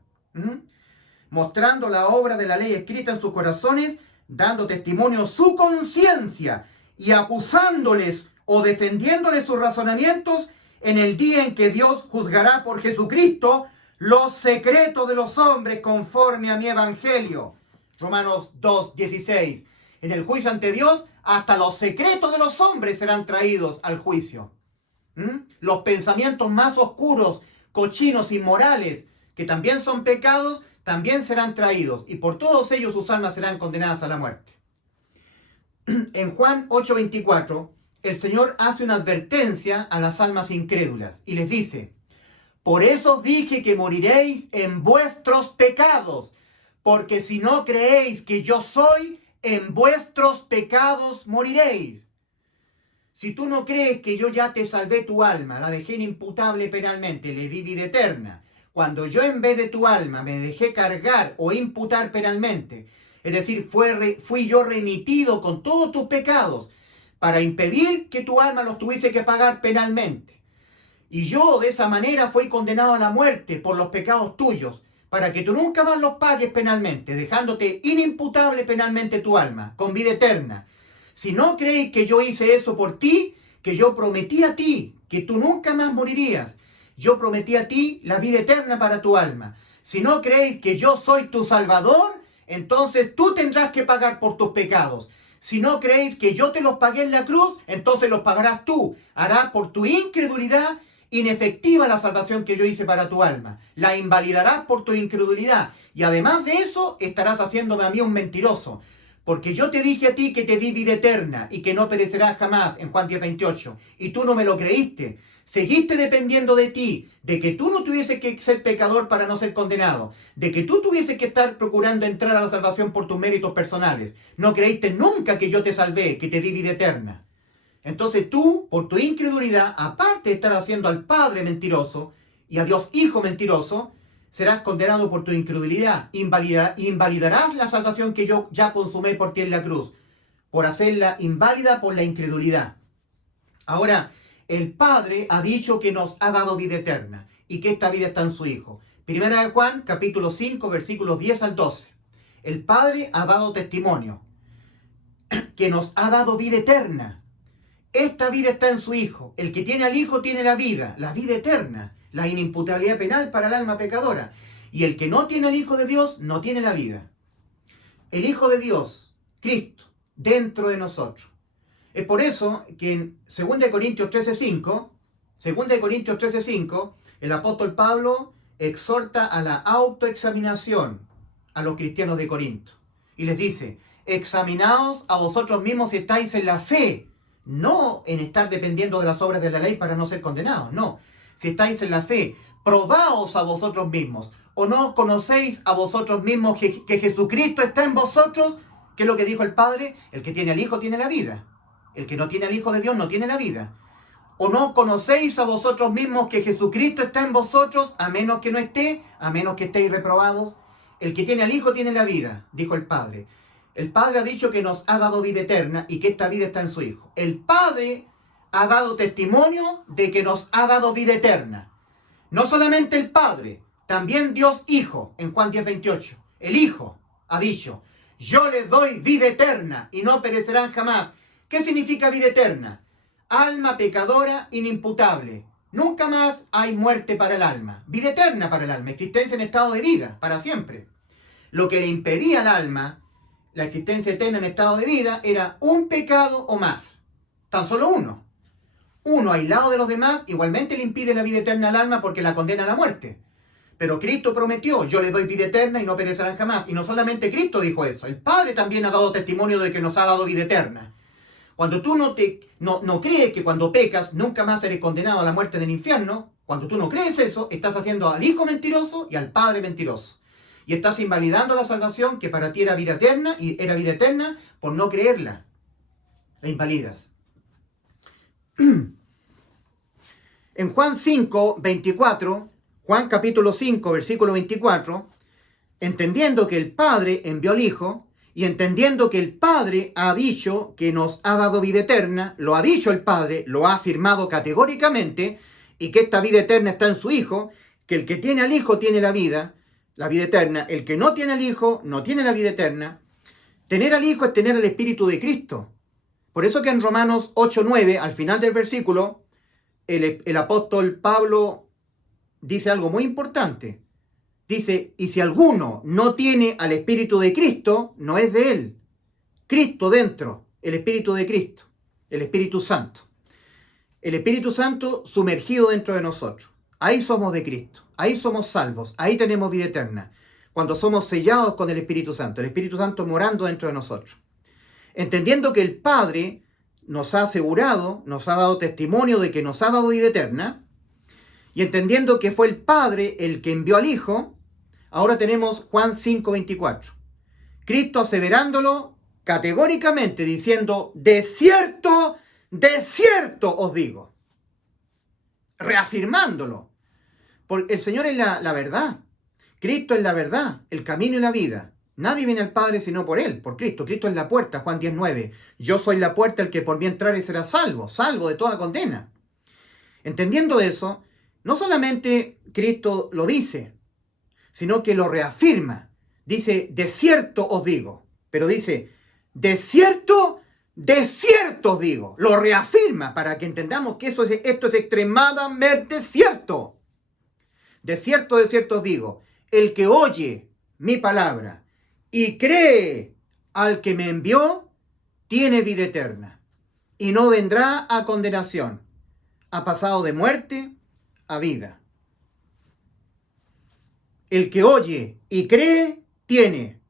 Mostrando la obra de la ley escrita en sus corazones, dando testimonio su conciencia y acusándoles o defendiéndoles sus razonamientos en el día en que Dios juzgará por Jesucristo los secretos de los hombres conforme a mi evangelio. Romanos 2:16. En el juicio ante Dios, hasta los secretos de los hombres serán traídos al juicio. Los pensamientos más oscuros, cochinos, inmorales, que también son pecados, también serán traídos, y por todos ellos sus almas serán condenadas a la muerte. En Juan 8:24, el Señor hace una advertencia a las almas incrédulas y les dice, por eso dije que moriréis en vuestros pecados, porque si no creéis que yo soy, en vuestros pecados moriréis. Si tú no crees que yo ya te salvé tu alma, la dejé inimputable penalmente, le di vida eterna, cuando yo en vez de tu alma me dejé cargar o imputar penalmente, es decir, fui yo remitido con todos tus pecados para impedir que tu alma los tuviese que pagar penalmente. Y yo de esa manera fui condenado a la muerte por los pecados tuyos, para que tú nunca más los pagues penalmente, dejándote inimputable penalmente tu alma, con vida eterna. Si no creéis que yo hice eso por ti, que yo prometí a ti, que tú nunca más morirías, yo prometí a ti la vida eterna para tu alma. Si no creéis que yo soy tu Salvador, entonces tú tendrás que pagar por tus pecados. Si no creéis que yo te los pagué en la cruz, entonces los pagarás tú. Harás por tu incredulidad inefectiva la salvación que yo hice para tu alma. La invalidarás por tu incredulidad. Y además de eso, estarás haciéndome a mí un mentiroso. Porque yo te dije a ti que te di vida eterna y que no perecerás jamás, en Juan 10:28. Y tú no me lo creíste. Seguiste dependiendo de ti, de que tú no tuvieses que ser pecador para no ser condenado, de que tú tuvieses que estar procurando entrar a la salvación por tus méritos personales. No creíste nunca que yo te salvé, que te di vida eterna. Entonces tú, por tu incredulidad, aparte de estar haciendo al Padre mentiroso y a Dios Hijo mentiroso, serás condenado por tu incredulidad. Invalidarás la salvación que yo ya consumé por ti en la cruz, por hacerla inválida por la incredulidad. Ahora, el Padre ha dicho que nos ha dado vida eterna y que esta vida está en su Hijo. Primera de Juan, capítulo 5, versículos 10 al 12. El Padre ha dado testimonio que nos ha dado vida eterna. Esta vida está en su Hijo. El que tiene al Hijo tiene la vida eterna, la inimputabilidad penal para el alma pecadora. Y el que no tiene al Hijo de Dios no tiene la vida. El Hijo de Dios, Cristo, dentro de nosotros. Es por eso que en 2 Corintios 13:5, 2 Corintios 13:5, el apóstol Pablo exhorta a la autoexaminación a los cristianos de Corinto. Y les dice, examinaos a vosotros mismos si estáis en la fe, no en estar dependiendo de las obras de la ley para no ser condenados, no. Si estáis en la fe, probaos a vosotros mismos. ¿O no conocéis a vosotros mismos que Jesucristo está en vosotros? ¿Qué es lo que dijo el Padre? El que tiene al Hijo tiene la vida. El que no tiene al Hijo de Dios no tiene la vida. ¿O no conocéis a vosotros mismos que Jesucristo está en vosotros, a menos que no esté, a menos que estéis reprobados? El que tiene al Hijo tiene la vida, dijo el Padre. El Padre ha dicho que nos ha dado vida eterna y que esta vida está en su Hijo. El Padre ha dado testimonio de que nos ha dado vida eterna. No solamente el Padre, también Dios Hijo, en Juan 10:28. El Hijo ha dicho, yo les doy vida eterna y no perecerán jamás. ¿Qué significa vida eterna? Alma pecadora inimputable. Nunca más hay muerte para el alma. Vida eterna para el alma. Existencia en estado de vida, para siempre. Lo que le impedía al alma la existencia eterna en estado de vida era un pecado o más. Tan solo uno. Uno aislado de los demás igualmente le impide la vida eterna al alma porque la condena a la muerte. Pero Cristo prometió, yo le doy vida eterna y no perecerán jamás. Y no solamente Cristo dijo eso, el Padre también ha dado testimonio de que nos ha dado vida eterna. Cuando tú no crees que cuando pecas nunca más eres condenado a la muerte del infierno, cuando tú no crees eso, estás haciendo al Hijo mentiroso y al Padre mentiroso. Y estás invalidando la salvación que para ti era vida eterna y era vida eterna por no creerla. La invalidas. En Juan 5:24, Juan capítulo 5, versículo 24, entendiendo que el Padre envió al Hijo y entendiendo que el Padre ha dicho que nos ha dado vida eterna, lo ha dicho el Padre, lo ha afirmado categóricamente, y que esta vida eterna está en su Hijo, que el que tiene al Hijo tiene la vida eterna, el que no tiene al Hijo no tiene la vida eterna. Tener al Hijo es tener el Espíritu de Cristo. Por eso que en Romanos 8:9, al final del versículo, el apóstol Pablo dice algo muy importante. Dice, y si alguno no tiene al Espíritu de Cristo, no es de él. Cristo dentro, el Espíritu de Cristo, el Espíritu Santo. El Espíritu Santo sumergido dentro de nosotros. Ahí somos de Cristo, ahí somos salvos, ahí tenemos vida eterna. Cuando somos sellados con el Espíritu Santo morando dentro de nosotros. Entendiendo que el Padre nos ha asegurado, nos ha dado testimonio de que nos ha dado vida eterna, y entendiendo que fue el Padre el que envió al Hijo, ahora tenemos Juan 5:24. Cristo aseverándolo categóricamente, diciendo, de cierto os digo. Reafirmándolo. Porque el Señor es la verdad. Cristo es la verdad, el camino y la vida. Nadie viene al Padre sino por Él, por Cristo. Cristo es la puerta, Juan 10:9. Yo soy la puerta, el que por mí entrare será salvo, salvo de toda condena. Entendiendo eso, no solamente Cristo lo dice, sino que lo reafirma. Dice, de cierto os digo. Pero dice, de cierto os digo. Lo reafirma para que entendamos que esto es extremadamente cierto. De cierto os digo. El que oye mi palabra y cree al que me envió, tiene vida eterna. Y no vendrá a condenación. Ha pasado de muerte a vida. El que oye y cree, tiene.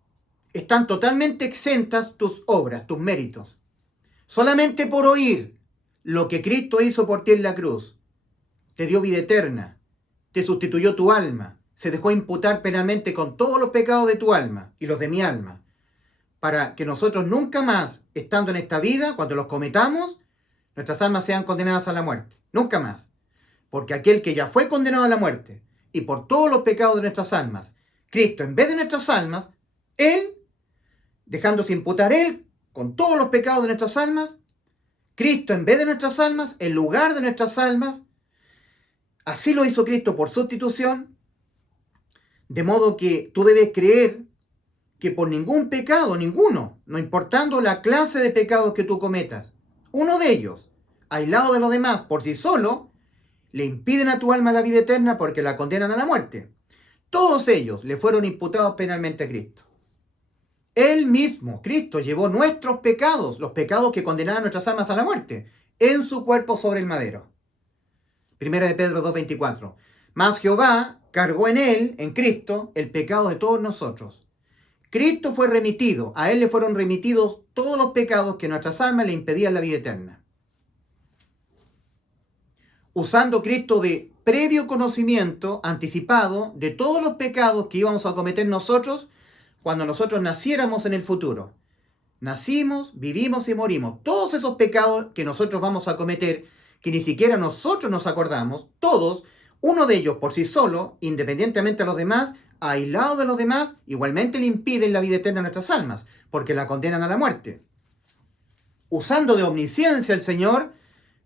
Están totalmente exentas tus obras, tus méritos. Solamente por oír lo que Cristo hizo por ti en la cruz, te dio vida eterna, te sustituyó tu alma, se dejó imputar penalmente con todos los pecados de tu alma y los de mi alma, para que nosotros nunca más, estando en esta vida, cuando los cometamos, nuestras almas sean condenadas a la muerte. Nunca más. Porque aquel que ya fue condenado a la muerte, y por todos los pecados de nuestras almas, Cristo, en vez de nuestras almas, Él, dejándose imputar Él, con todos los pecados de nuestras almas, Cristo, en vez de nuestras almas, en lugar de nuestras almas, así lo hizo Cristo por sustitución, de modo que tú debes creer que por ningún pecado, ninguno, no importando la clase de pecados que tú cometas, uno de ellos, aislado de los demás por sí solo, le impiden a tu alma la vida eterna porque la condenan a la muerte. Todos ellos le fueron imputados penalmente a Cristo. Él mismo, Cristo, llevó nuestros pecados, los pecados que condenaban nuestras almas a la muerte, en su cuerpo sobre el madero. Primera de Pedro 2:24. Mas Jehová cargó en él, en Cristo, el pecado de todos nosotros. Cristo fue remitido, a él le fueron remitidos todos los pecados que nuestras almas le impedían la vida eterna. Usando Cristo de previo conocimiento anticipado de todos los pecados que íbamos a cometer nosotros cuando nosotros naciéramos en el futuro. Nacimos, vivimos y morimos. Todos esos pecados que nosotros vamos a cometer, que ni siquiera nosotros nos acordamos, todos, uno de ellos por sí solo, independientemente de los demás, aislado de los demás, igualmente le impiden la vida eterna a nuestras almas, porque la condenan a la muerte. Usando de omnisciencia el Señor,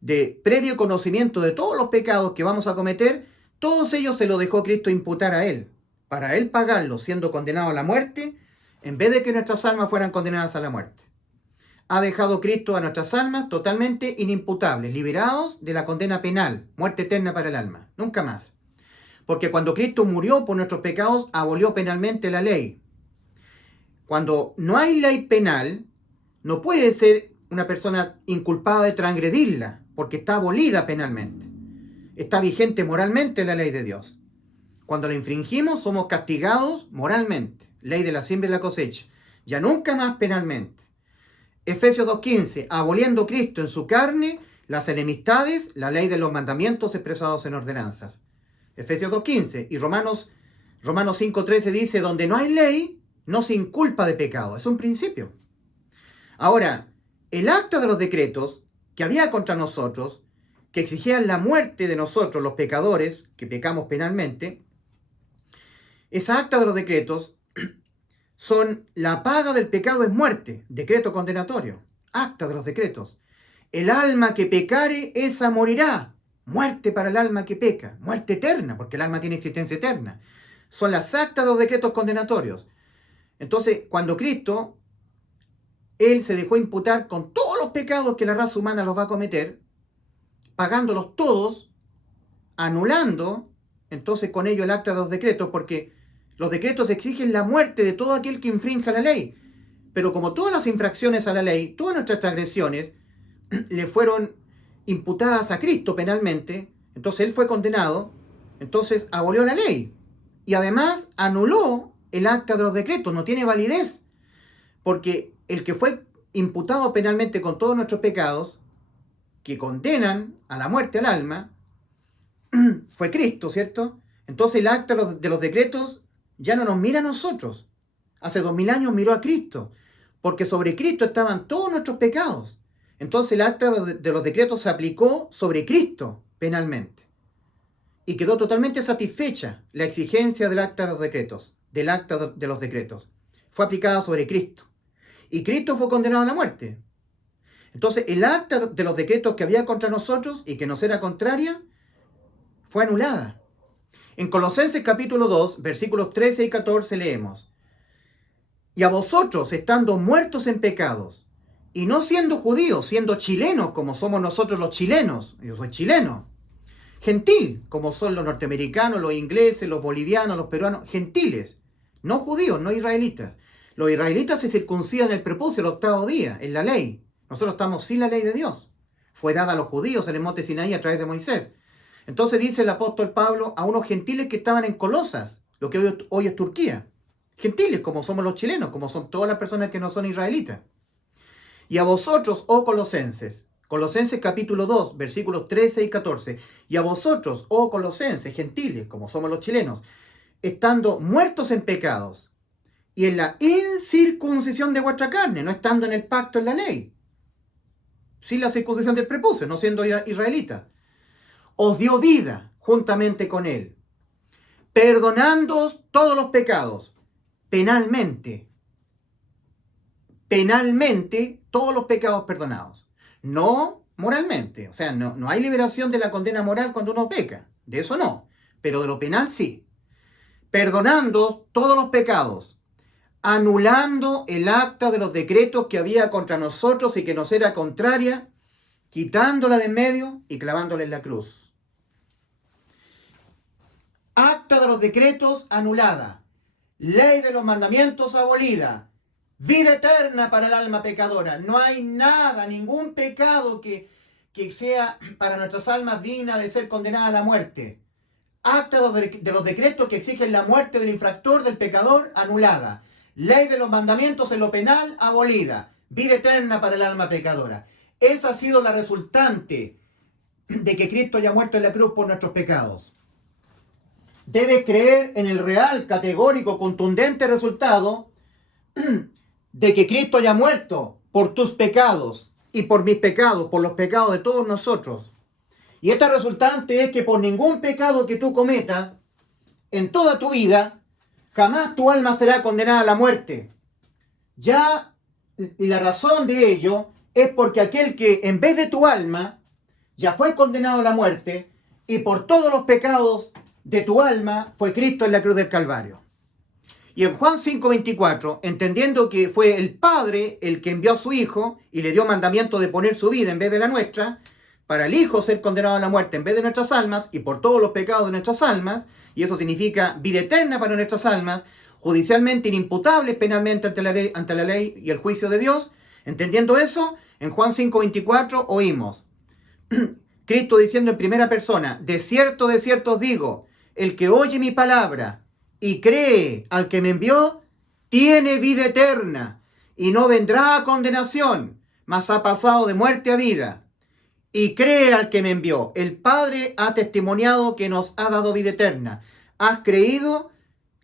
de previo conocimiento de todos los pecados que vamos a cometer, todos ellos se lo dejó Cristo imputar a Él, para Él pagarlo, siendo condenado a la muerte, en vez de que nuestras almas fueran condenadas a la muerte. Ha dejado Cristo a nuestras almas totalmente inimputables, liberados de la condena penal, muerte eterna para el alma, nunca más. Porque cuando Cristo murió por nuestros pecados, abolió penalmente la ley. Cuando no hay ley penal, no puede ser una persona inculpada de transgredirla, porque está abolida penalmente. Está vigente moralmente la ley de Dios. Cuando la infringimos, somos castigados moralmente. Ley de la siembra y la cosecha. Ya nunca más penalmente. Efesios 2:15, aboliendo Cristo en su carne las enemistades, la ley de los mandamientos expresados en ordenanzas. Efesios 2:15 y Romanos 5:13 dice, donde no hay ley, no se inculpa de pecado. Es un principio. Ahora, el acta de los decretos que había contra nosotros, que exigían la muerte de nosotros, los pecadores, que pecamos penalmente, esa acta de los decretos son la paga del pecado es muerte, decreto condenatorio, acta de los decretos. El alma que pecare, esa morirá. Muerte para el alma que peca, muerte eterna, porque el alma tiene existencia eterna. Son las actas de los decretos condenatorios. Entonces, cuando Cristo, Él se dejó imputar con todos los pecados que la raza humana los va a cometer, pagándolos todos, anulando, entonces con ello el acta de los decretos, porque los decretos exigen la muerte de todo aquel que infrinja la ley. Pero como todas las infracciones a la ley, todas nuestras transgresiones, le fueron imputadas a Cristo penalmente, entonces Él fue condenado, entonces abolió la ley. Y además anuló el acta de los decretos, no tiene validez, porque el que fue imputado penalmente con todos nuestros pecados, que condenan a la muerte al alma, fue Cristo, ¿cierto? Entonces el acta de los decretos ya no nos mira a nosotros. Hace 2000 años miró a Cristo, porque sobre Cristo estaban todos nuestros pecados. Entonces el acta de los decretos se aplicó sobre Cristo penalmente. Y quedó totalmente satisfecha la exigencia del acta de los decretos, del acta de los decretos. Fue aplicada sobre Cristo. Y Cristo fue condenado a la muerte. Entonces el acta de los decretos que había contra nosotros y que nos era contraria, fue anulada. En Colosenses capítulo 2, versículos 13 y 14 leemos: y a vosotros, estando muertos en pecados, y no siendo judíos, siendo chilenos, como somos nosotros los chilenos, yo soy chileno, gentil, como son los norteamericanos, los ingleses, los bolivianos, los peruanos, gentiles, no judíos, no israelitas. Los israelitas se circuncidan el prepucio el 8º día, en la ley. Nosotros estamos sin la ley de Dios. Fue dada a los judíos en el monte Sinaí a través de Moisés. Entonces dice el apóstol Pablo a unos gentiles que estaban en Colosas, lo que hoy es Turquía. Gentiles, como somos los chilenos, como son todas las personas que no son israelitas. Y a vosotros, oh colosenses, Colosenses capítulo 2, versículos 13 y 14. Y a vosotros, oh colosenses, gentiles, como somos los chilenos, estando muertos en pecados, y en la incircuncisión de vuestra carne, no estando en el pacto en la ley, sin la circuncisión del prepucio, no siendo israelitas, os dio vida juntamente con Él, perdonándoos todos los pecados, penalmente, todos los pecados perdonados. No moralmente, o sea, no hay liberación de la condena moral cuando uno peca, de eso no, pero de lo penal sí. Perdonándoos todos los pecados, anulando el acta de los decretos que había contra nosotros y que nos era contraria, quitándola de en medio y clavándola en la cruz. Acta de los decretos anulada, ley de los mandamientos abolida, Vida eterna para el alma pecadora. No hay nada, ningún pecado que sea para nuestras almas digna de ser condenada a la muerte. Acta de los decretos que exigen la muerte del infractor, del pecador, anulada. Ley de los mandamientos en lo penal, abolida. Vida eterna para el alma pecadora. Esa ha sido la resultante de que Cristo haya muerto en la cruz por nuestros pecados. Debes creer en el real, categórico, contundente resultado de que Cristo haya muerto por tus pecados y por mis pecados, por los pecados de todos nosotros. Y esta resultante es que por ningún pecado que tú cometas en toda tu vida, jamás tu alma será condenada a la muerte. Y la razón de ello es porque aquel que en vez de tu alma ya fue condenado a la muerte, y por todos los pecados de tu alma fue Cristo en la cruz del Calvario. Y en Juan 5:24, entendiendo que fue el Padre el que envió a su Hijo y le dio mandamiento de poner su vida en vez de la nuestra, para el Hijo ser condenado a la muerte en vez de nuestras almas y por todos los pecados de nuestras almas, y eso significa vida eterna para nuestras almas, judicialmente inimputables penalmente ante la ley y el juicio de Dios. Entendiendo eso, en Juan 5:24 oímos Cristo diciendo en primera persona: de cierto os digo, el que oye mi palabra y cree al que me envió, tiene vida eterna, y no vendrá a condenación, mas ha pasado de muerte a vida. Y cree al que me envió. El Padre ha testimoniado que nos ha dado vida eterna. ¿Has creído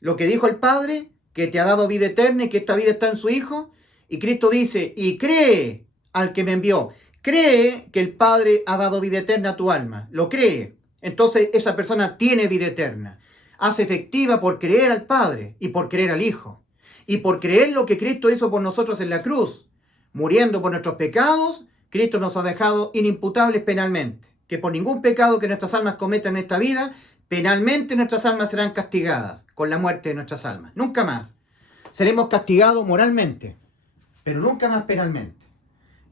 lo que dijo el Padre? Que te ha dado vida eterna y que esta vida está en su Hijo. Y Cristo dice: y cree al que me envió. Cree que el Padre ha dado vida eterna a tu alma. Lo cree. Entonces esa persona tiene vida eterna. Hace efectiva por creer al Padre y por creer al Hijo. Y por creer lo que Cristo hizo por nosotros en la cruz. Muriendo por nuestros pecados, Cristo nos ha dejado inimputables penalmente. Que por ningún pecado que nuestras almas cometan en esta vida, penalmente nuestras almas serán castigadas con la muerte de nuestras almas. Nunca más. Seremos castigados moralmente, pero nunca más penalmente.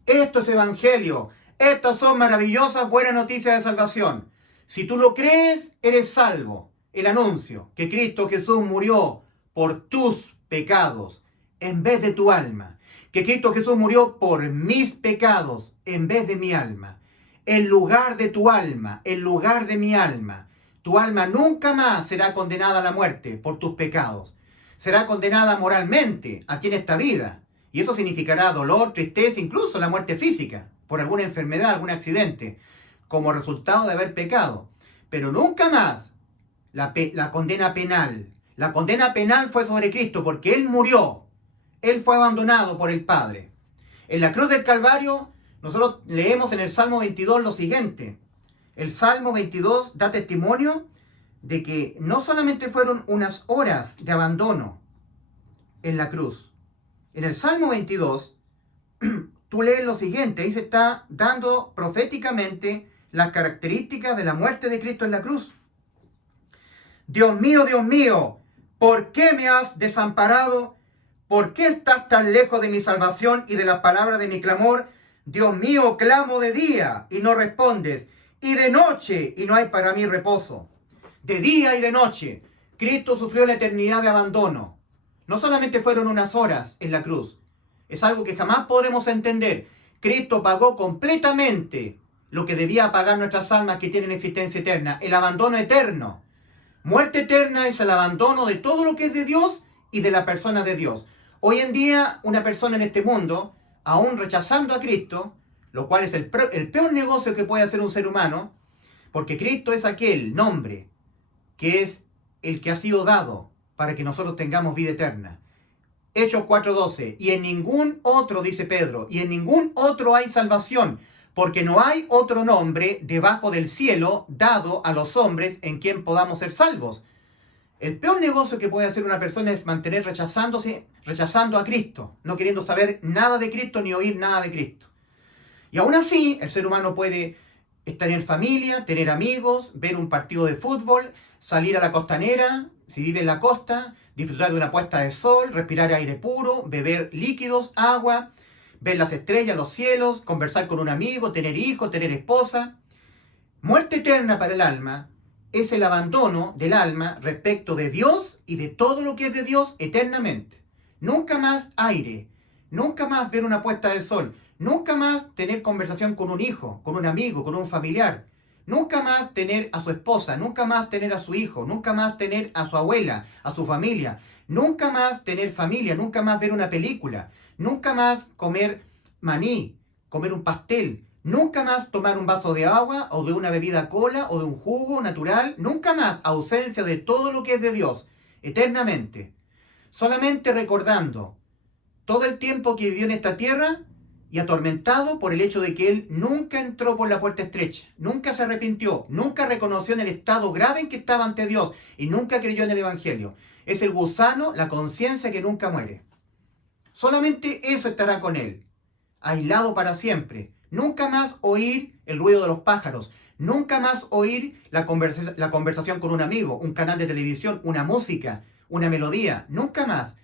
Esto es evangelio. Estas son maravillosas buenas noticias de salvación. Si tú lo crees, eres salvo. El anuncio que Cristo Jesús murió por tus pecados en vez de tu alma. Que Cristo Jesús murió por mis pecados en vez de mi alma. En lugar de tu alma, en lugar de mi alma. Tu alma nunca más será condenada a la muerte por tus pecados. Será condenada moralmente aquí en esta vida. Y eso significará dolor, tristeza, incluso la muerte física, por alguna enfermedad, algún accidente, como resultado de haber pecado. Pero nunca más la condena penal. La condena penal fue sobre Cristo porque Él murió. Él fue abandonado por el Padre. En la cruz del Calvario, nosotros leemos en el Salmo 22 lo siguiente. El Salmo 22 da testimonio de que no solamente fueron unas horas de abandono en la cruz. En el Salmo 22, tú lees lo siguiente, ahí se está dando proféticamente las características de la muerte de Cristo en la cruz. Dios mío, ¿por qué me has desamparado? ¿Por qué estás tan lejos de mi salvación y de las palabras de mi clamor? Dios mío, clamo de día y no respondes, y de noche y no hay para mí reposo. De día y de noche, Cristo sufrió la eternidad de abandono. No solamente fueron unas horas en la cruz, es algo que jamás podremos entender. Cristo pagó completamente lo que debía pagar nuestras almas que tienen existencia eterna, el abandono eterno. Muerte eterna es el abandono de todo lo que es de Dios y de la persona de Dios. Hoy en día, una persona en este mundo, aún rechazando a Cristo, lo cual es el peor negocio que puede hacer un ser humano, porque Cristo es aquel nombre que es el que ha sido dado para que nosotros tengamos vida eterna. Hechos 4:12, y en ningún otro, dice Pedro, y en ningún otro hay salvación, porque no hay otro nombre debajo del cielo dado a los hombres en quien podamos ser salvos. El peor negocio que puede hacer una persona es mantener rechazando a Cristo, no queriendo saber nada de Cristo ni oír nada de Cristo. Y aún así, el ser humano puede estar en familia, tener amigos, ver un partido de fútbol, salir a la costanera, si vive en la costa, disfrutar de una puesta de sol, respirar aire puro, beber líquidos, agua, ver las estrellas, los cielos, conversar con un amigo, tener hijos, tener esposa. Muerte eterna para el alma es el abandono del alma respecto de Dios y de todo lo que es de Dios eternamente. Nunca más aire, nunca más ver una puesta del sol, nunca más tener conversación con un hijo, con un amigo, con un familiar, nunca más tener a su esposa, nunca más tener a su hijo, nunca más tener a su abuela, a su familia, nunca más tener familia, nunca más ver una película, nunca más comer maní, comer un pastel, nunca más tomar un vaso de agua o de una bebida cola o de un jugo natural, nunca más ausencia de todo lo que es de Dios, eternamente. Solamente recordando todo el tiempo que vivió en esta tierra y atormentado por el hecho de que él nunca entró por la puerta estrecha, nunca se arrepintió, nunca reconoció en el estado grave en que estaba ante Dios y nunca creyó en el Evangelio. Es el gusano, la conciencia que nunca muere. Solamente eso estará con él, aislado para siempre. Nunca más oír el ruido de los pájaros, nunca más oír la conversación con un amigo, un canal de televisión, una música, una melodía, nunca más.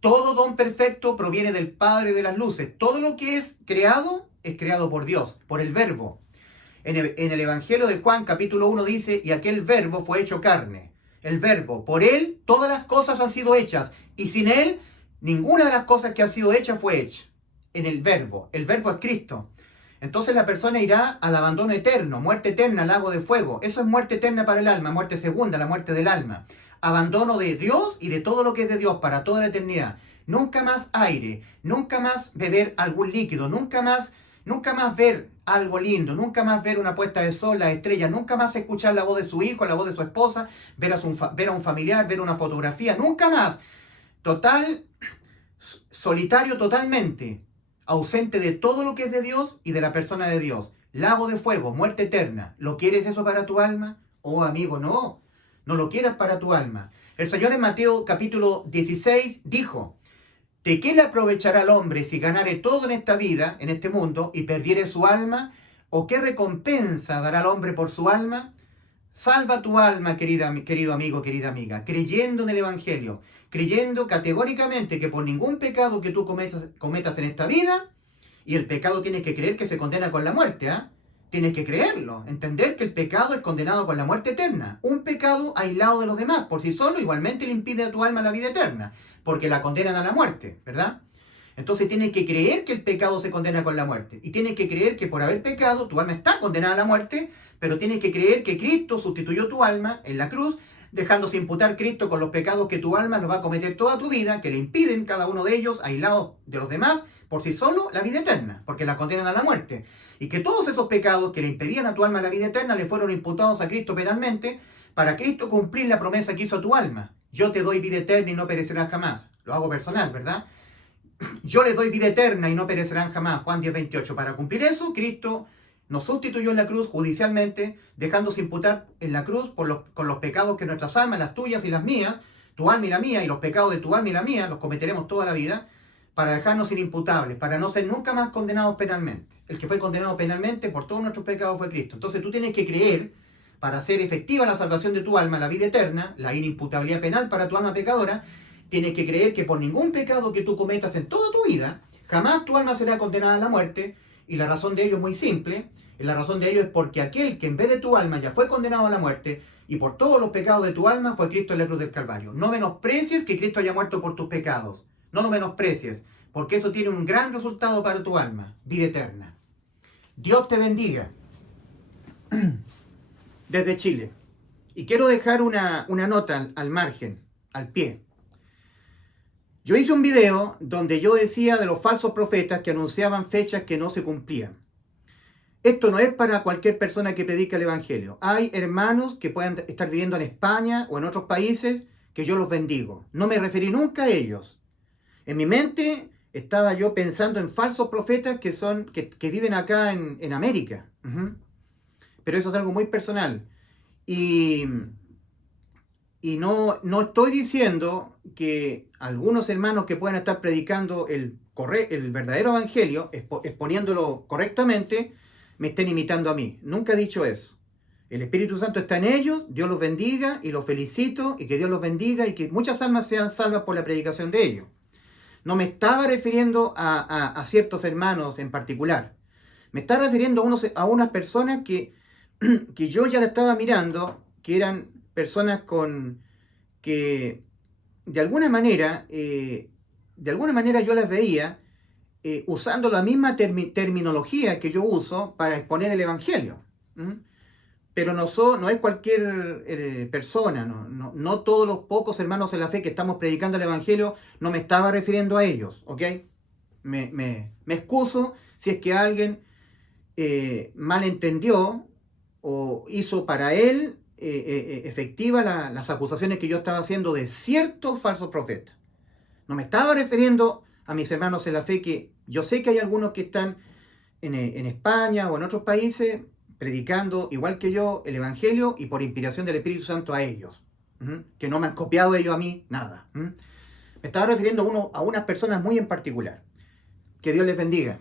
Todo don perfecto proviene del Padre de las luces. Todo lo que es creado por Dios, por el Verbo. En el Evangelio de Juan capítulo 1 dice, y aquel Verbo fue hecho carne. El Verbo, por él todas las cosas han sido hechas, y sin él ninguna de las cosas que han sido hechas fue hecha. En el Verbo es Cristo. Entonces la persona irá al abandono eterno, muerte eterna, lago de fuego. Eso es muerte eterna para el alma, muerte segunda, la muerte del alma. Abandono de Dios y de todo lo que es de Dios para toda la eternidad. Nunca más aire, nunca más beber algún líquido, nunca más ver algo lindo, nunca más ver una puesta de sol, la estrella, nunca más escuchar la voz de su hijo, la voz de su esposa, ver a un familiar, ver una fotografía, nunca más. Total, solitario totalmente, ausente de todo lo que es de Dios y de la persona de Dios. Lago de fuego, muerte eterna. ¿Lo quieres eso para tu alma? Oh, amigo, no. No lo quieras para tu alma. El Señor en Mateo capítulo 16 dijo, ¿de qué le aprovechará al hombre si ganare todo en esta vida, en este mundo, y perdiere su alma? ¿O qué recompensa dará al hombre por su alma? Salva tu alma, querido amigo, querida amiga, creyendo en el Evangelio, creyendo categóricamente que por ningún pecado que tú cometas en esta vida, y el pecado tienes que creer que se condena con la muerte, ¿eh? Tienes que creerlo, entender que el pecado es condenado con la muerte eterna. Un pecado aislado de los demás, por sí solo, igualmente le impide a tu alma la vida eterna, porque la condenan a la muerte, ¿verdad? Entonces tienes que creer que el pecado se condena con la muerte. Y tienes que creer que por haber pecado, tu alma está condenada a la muerte, pero tienes que creer que Cristo sustituyó tu alma en la cruz, dejándose imputar Cristo con los pecados que tu alma los va a cometer toda tu vida, que le impiden cada uno de ellos, aislados de los demás, por sí solo, la vida eterna, porque la condenan a la muerte. Y que todos esos pecados que le impedían a tu alma la vida eterna le fueron imputados a Cristo penalmente, para Cristo cumplir la promesa que hizo a tu alma. Yo te doy vida eterna y no perecerás jamás. Lo hago personal, ¿verdad? Yo les doy vida eterna y no perecerán jamás. Juan 10:28. Para cumplir eso, Cristo nos sustituyó en la cruz judicialmente, dejándose imputar en la cruz con los pecados que nuestras almas, las tuyas y las mías, tu alma y la mía, y los pecados de tu alma y la mía, los cometeremos toda la vida, para dejarnos inimputables, para no ser nunca más condenados penalmente. El que fue condenado penalmente por todos nuestros pecados fue Cristo. Entonces tú tienes que creer, para hacer efectiva la salvación de tu alma, la vida eterna, la inimputabilidad penal para tu alma pecadora, tienes que creer que por ningún pecado que tú cometas en toda tu vida, jamás tu alma será condenada a la muerte, y la razón de ello es muy simple. Y la razón de ello es porque aquel que en vez de tu alma ya fue condenado a la muerte, y por todos los pecados de tu alma, fue Cristo en la cruz del Calvario. No menosprecies que Cristo haya muerto por tus pecados. No lo menosprecies, porque eso tiene un gran resultado para tu alma, vida eterna. Dios te bendiga. Desde Chile. Y quiero dejar una nota al margen, al pie. Yo hice un video donde yo decía de los falsos profetas que anunciaban fechas que no se cumplían. Esto no es para cualquier persona que predica el Evangelio. Hay hermanos que pueden estar viviendo en España o en otros países que yo los bendigo. No me referí nunca a ellos. En mi mente estaba yo pensando en falsos profetas que viven acá en América. Pero eso es algo muy personal. Y no estoy diciendo que algunos hermanos que puedan estar predicando el verdadero evangelio, exponiéndolo correctamente, me estén imitando a mí. Nunca he dicho eso. El Espíritu Santo está en ellos, Dios los bendiga y los felicito, y que Dios los bendiga y que muchas almas sean salvas por la predicación de ellos. No me estaba refiriendo a ciertos hermanos en particular. Me estaba refiriendo a unas personas que yo ya la estaba mirando, que eran personas que de alguna manera yo las veía usando la misma terminología que yo uso para exponer el Evangelio. Pero no es cualquier persona, no todos los pocos hermanos en la fe que estamos predicando el Evangelio, no me estaba refiriendo a ellos, ¿ok? Me excuso si es que alguien malentendió o hizo para él efectiva las acusaciones que yo estaba haciendo de ciertos falsos profetas. No me estaba refiriendo a mis hermanos en la fe, que yo sé que hay algunos que están en España o en otros países predicando, igual que yo, el Evangelio y por inspiración del Espíritu Santo a ellos, que no me han copiado ellos a mí, nada. Me estaba refiriendo a unas personas muy en particular. Que Dios les bendiga.